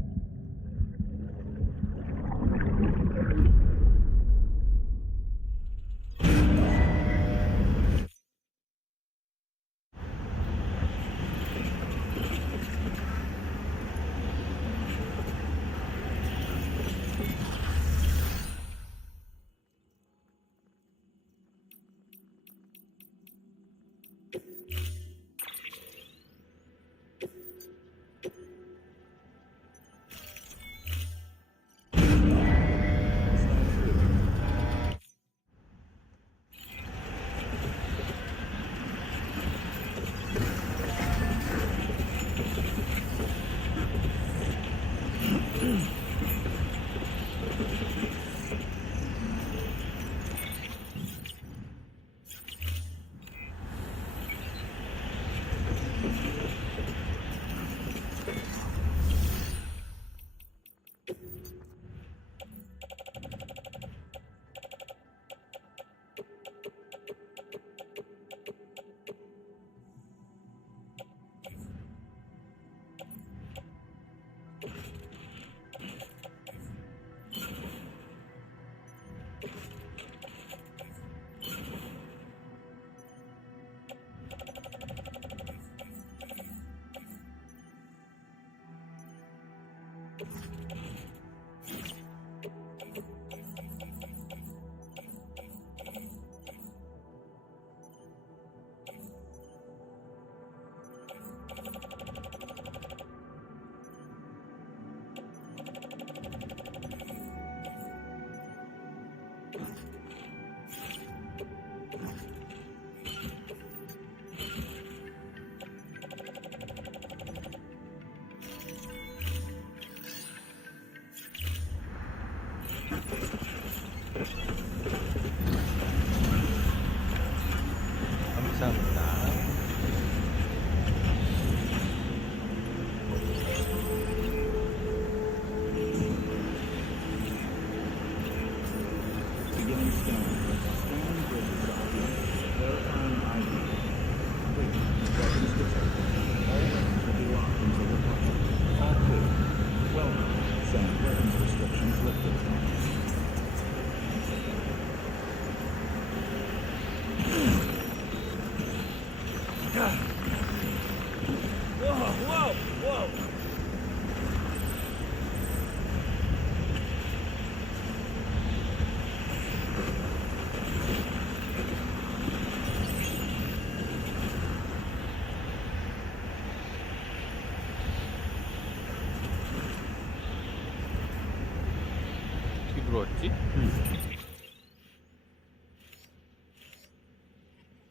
들어왔지?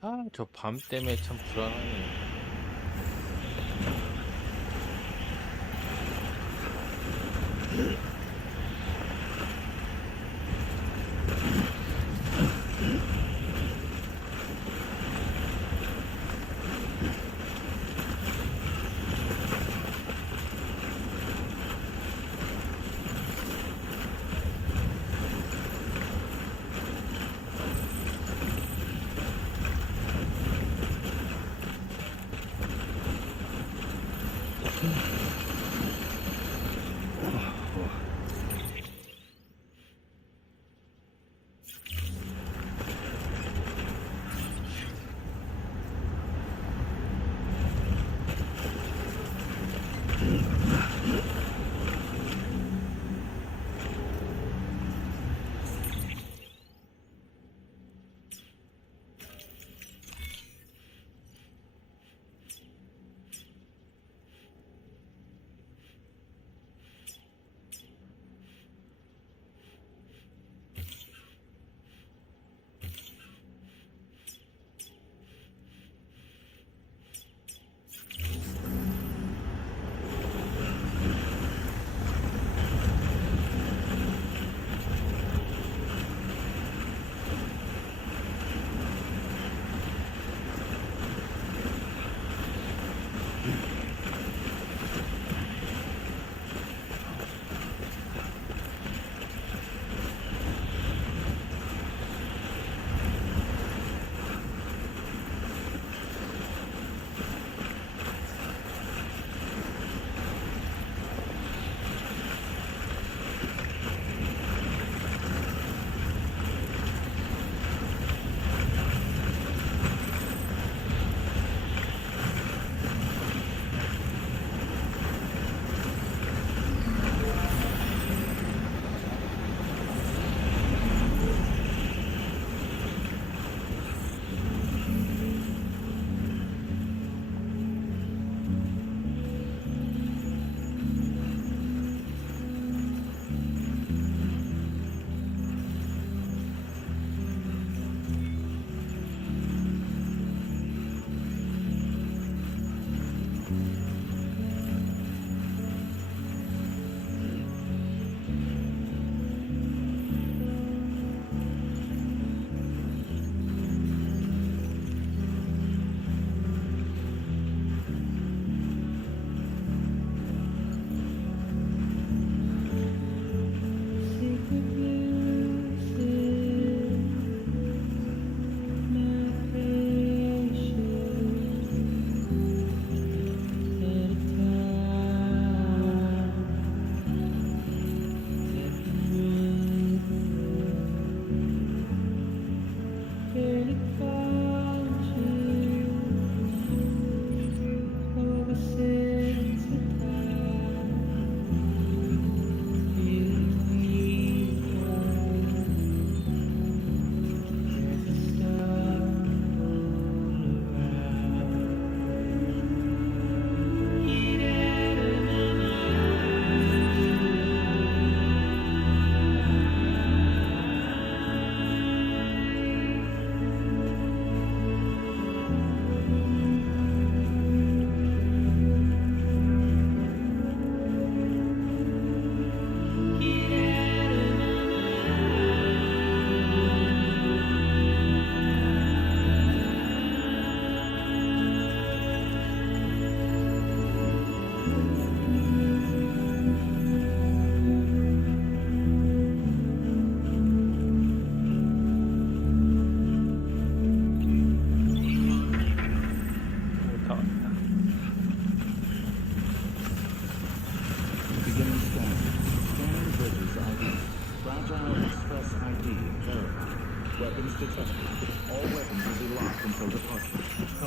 아, 저 밤 때문에 참 불안하네.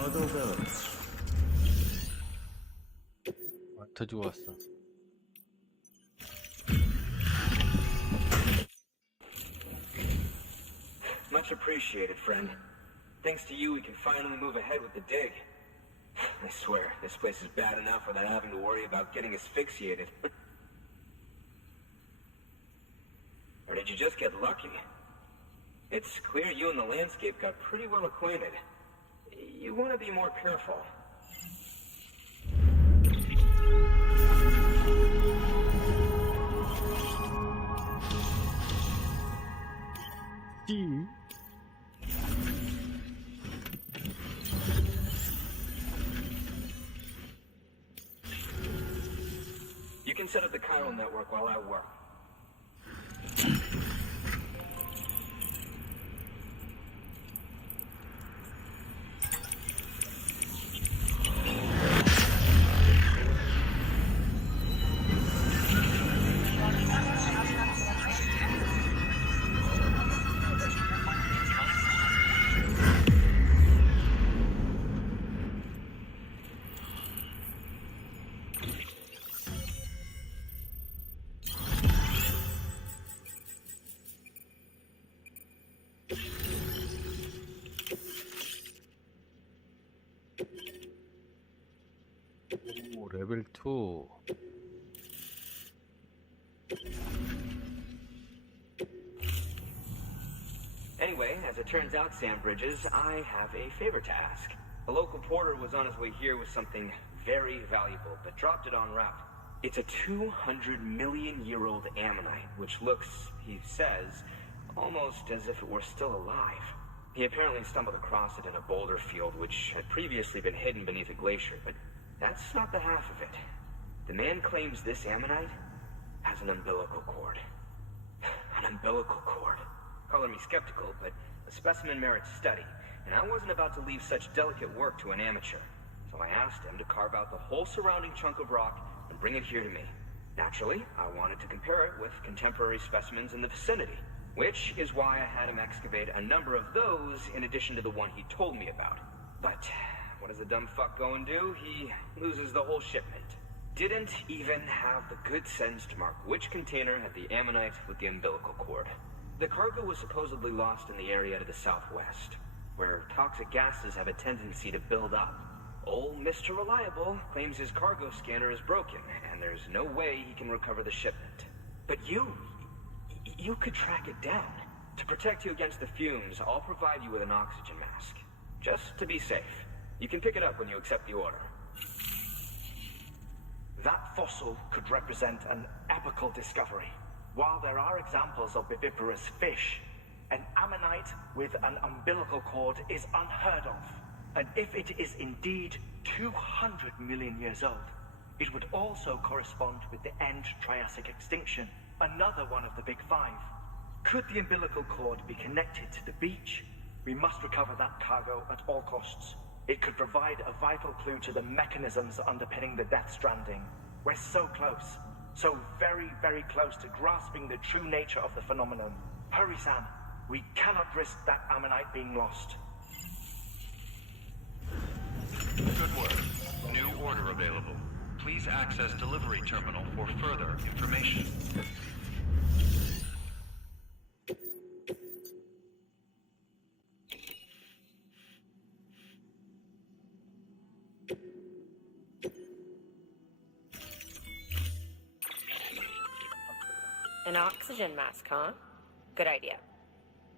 Cargo available. 더 주고 왔어. Much appreciated, friend. Thanks to you, we can finally move ahead with the dig. I swear, this place is bad enough without having to worry about getting asphyxiated. Or did you just get lucky? It's clear you and the landscape got pretty well acquainted. You want to be more careful. You can set up the chiral network while I work. 오, 레벨 2. Anyway, as it turns out, Sam Bridges, I have a favor to ask. A local porter was on his way here with something very valuable, but dropped it en route. It's a 200-million-year-old ammonite, which looks, he says, almost as if it were still alive. He apparently stumbled across it in a boulder field, which had previously been hidden beneath a glacier, but that's not the half of it. The man claims this ammonite has an umbilical cord. An umbilical cord. Color me skeptical, but a specimen merits study, and I wasn't about to leave such delicate work to an amateur. So I asked him to carve out the whole surrounding chunk of rock and bring it here to me. Naturally, I wanted to compare it with contemporary specimens in the vicinity, which is why I had him excavate a number of those in addition to the one he told me about. But what does the dumb fuck go and do? He loses the whole shipment. Didn't even have the good sense to mark which container had the ammonite with the umbilical cord. The cargo was supposedly lost in the area to the southwest, where toxic gases have a tendency to build up. Old Mr. Reliable claims his cargo scanner is broken, and there's no way he can recover the shipment. But you could track it down. To protect you against the fumes, I'll provide you with an oxygen mask. Just to be safe. You can pick it up when you accept the order. That fossil could represent an epochal discovery. While there are examples of viviparous fish, an ammonite with an umbilical cord is unheard of. And if it is indeed 200 million years old, it would also correspond with the end Triassic extinction, another one of the big five. Could the umbilical cord be connected to the beach? We must recover that cargo at all costs. It could provide a vital clue to the mechanisms underpinning the Death Stranding. We're so close. So very, very close to grasping the true nature of the phenomenon. Hurry, Sam. We cannot risk that ammonite being lost. Good work. New order available. Please access delivery terminal for further information. An oxygen mask, huh? Good idea.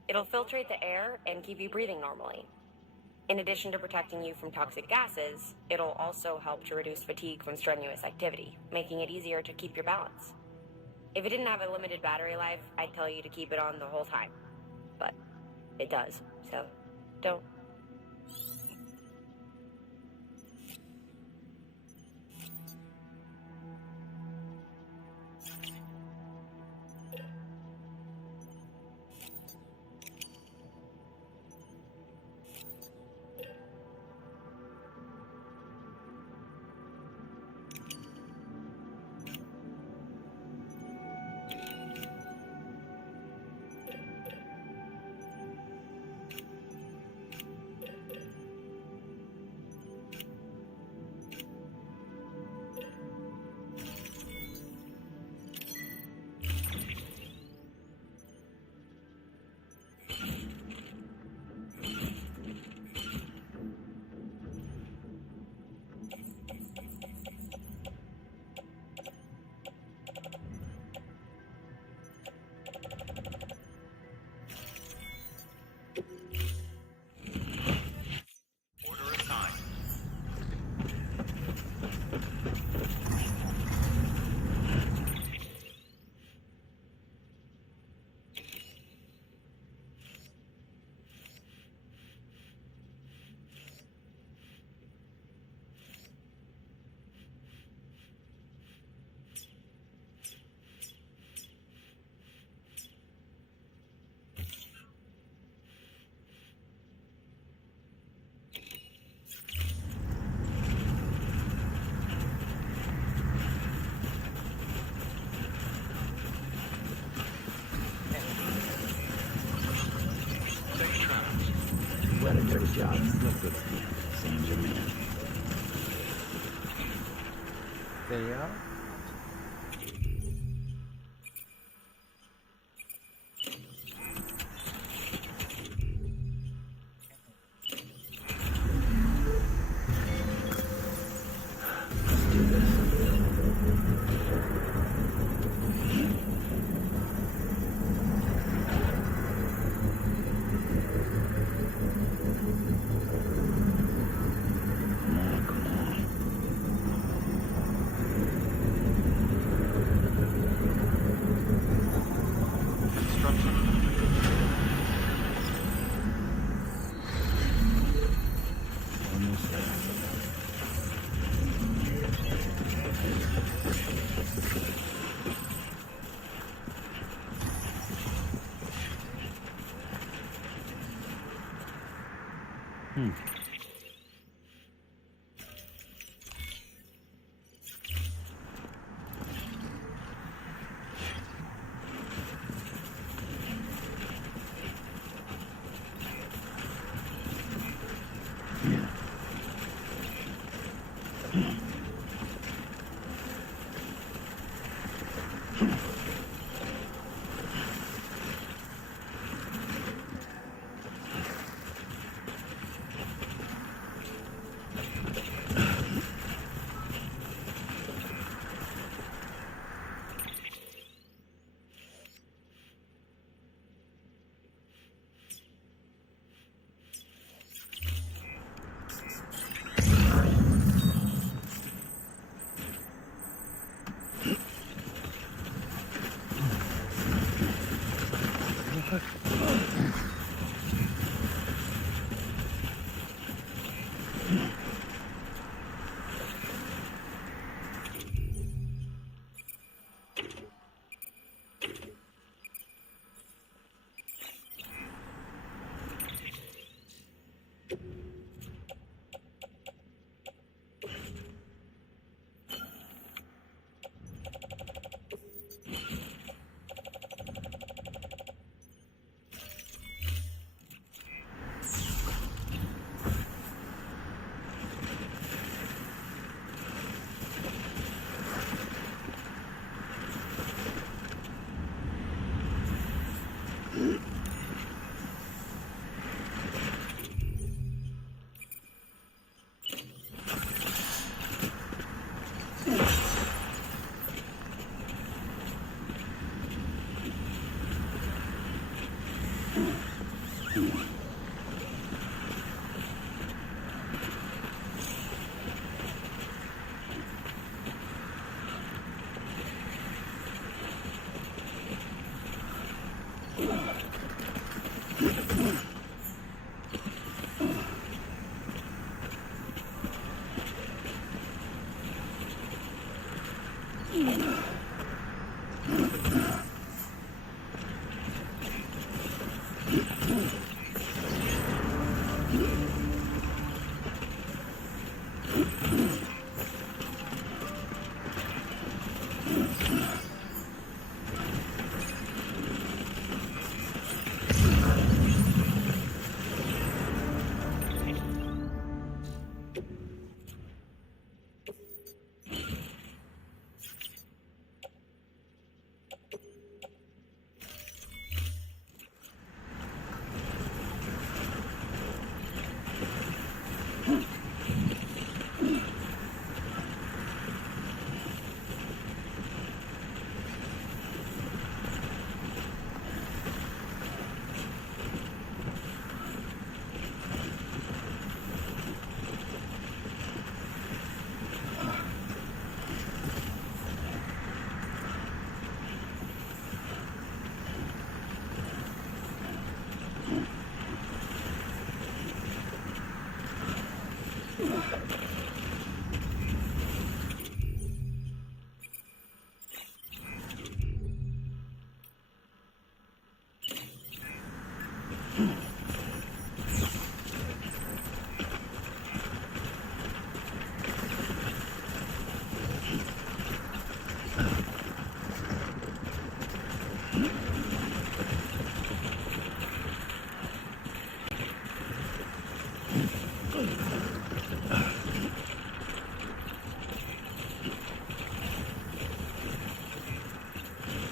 It'll filtrate the air and keep you breathing normally. In addition to protecting you from toxic gases, it'll also help to reduce fatigue from strenuous activity, making it easier to keep your balance. If it didn't have a limited battery life, I'd tell you to keep it on the whole time. But it does, so don't. Good for you. Sam's your man. 돼요? Let's do this.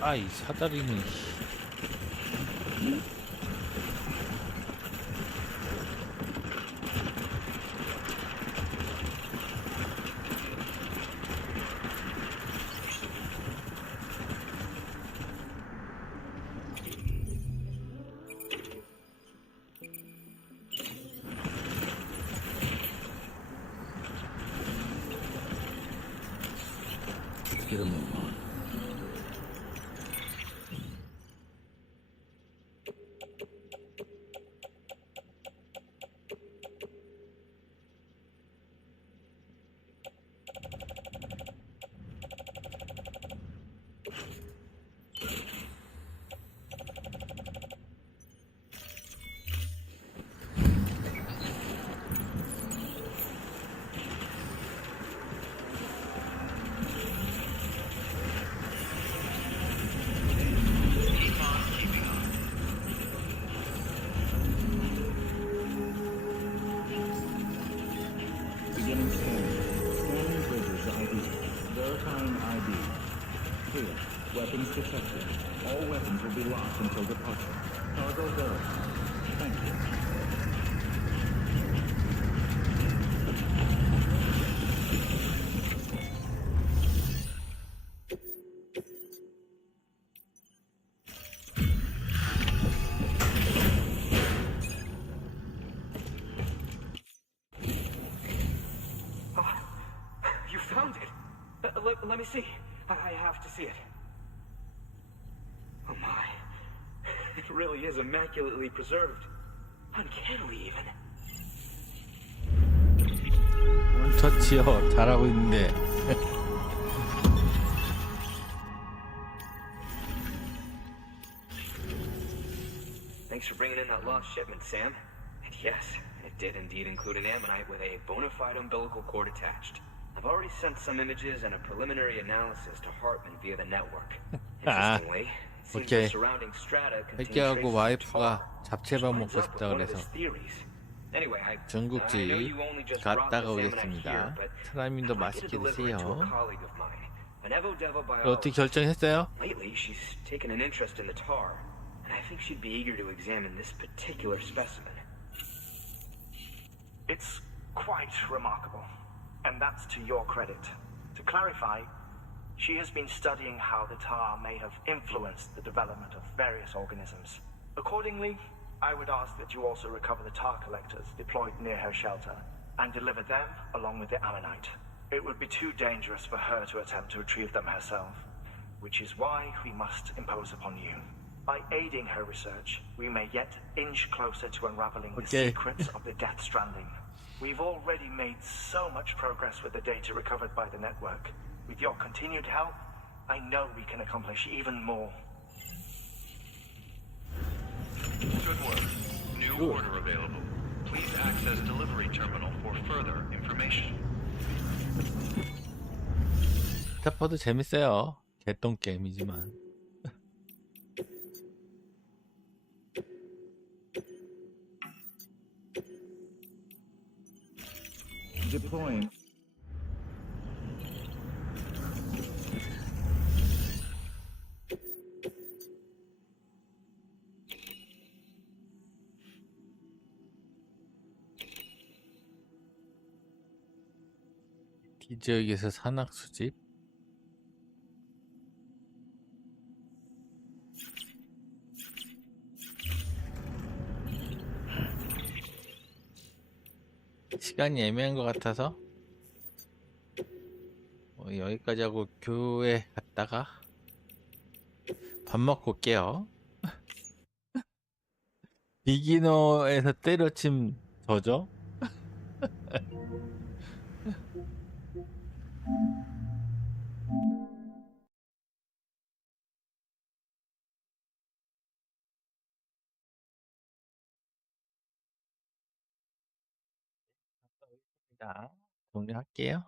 아, 이 사다리는. Get a move on. Beginning scanning. Scanning bridges ID. Verifying ID. Clear. Weapons detected. All weapons will be locked until departure. Cargo verified. Thank you. You found it! Let me see. I have to see it. Oh my. It really is immaculately preserved. Uncannily even. 원터치요. 잘하고 있는데. Thanks for bringing in that lost shipment, Sam. And yes, it did indeed include an ammonite with a bona fide umbilical cord attached. I've already sent some images and a preliminary analysis to Hartman via the network. Interestingly, it seems the surrounding strata contain traces 회계하고 of 와이프가 tar, 잡채밥 which 먹고 lines up with 싶다 one of 그래서 his theories. Anyway, I know 중국집 you only just brought 갔다가 this ammonite here, 오겠습니다. but 사람님도 I'd like you to 맛있게 deliver it to a 드세요. colleague of mine, an Evo-Devo 어떻게 biologist. 결정했어요? Lately, she's taken an interest in the tar, and I think she'd be eager to examine this particular specimen. It's quite remarkable, and that's to your credit. To clarify, she has been studying how the tar may have influenced the development of various organisms. Accordingly, I would ask that you also recover the tar collectors deployed near her shelter and deliver them along with the ammonite. It would be too dangerous for her to attempt to retrieve them herself, which is why we must impose upon you. By aiding her research, we may yet inch closer to unraveling the secrets of the Death Stranding. We've already made so much progress with the data recovered by the network. With your continued help, I know we can accomplish even more. Good work. New order available. Please access delivery terminal for further information. 스타퍼도 재밌어요. 개똥 게임이지만. Deploying. 이 지역에서 산악 수집. 시간이 애매한 것 같아서 여기까지 하고 교회 갔다가 밥 먹고 올게요. 비기너에서 때려침 저죠? 자, 정리할게요.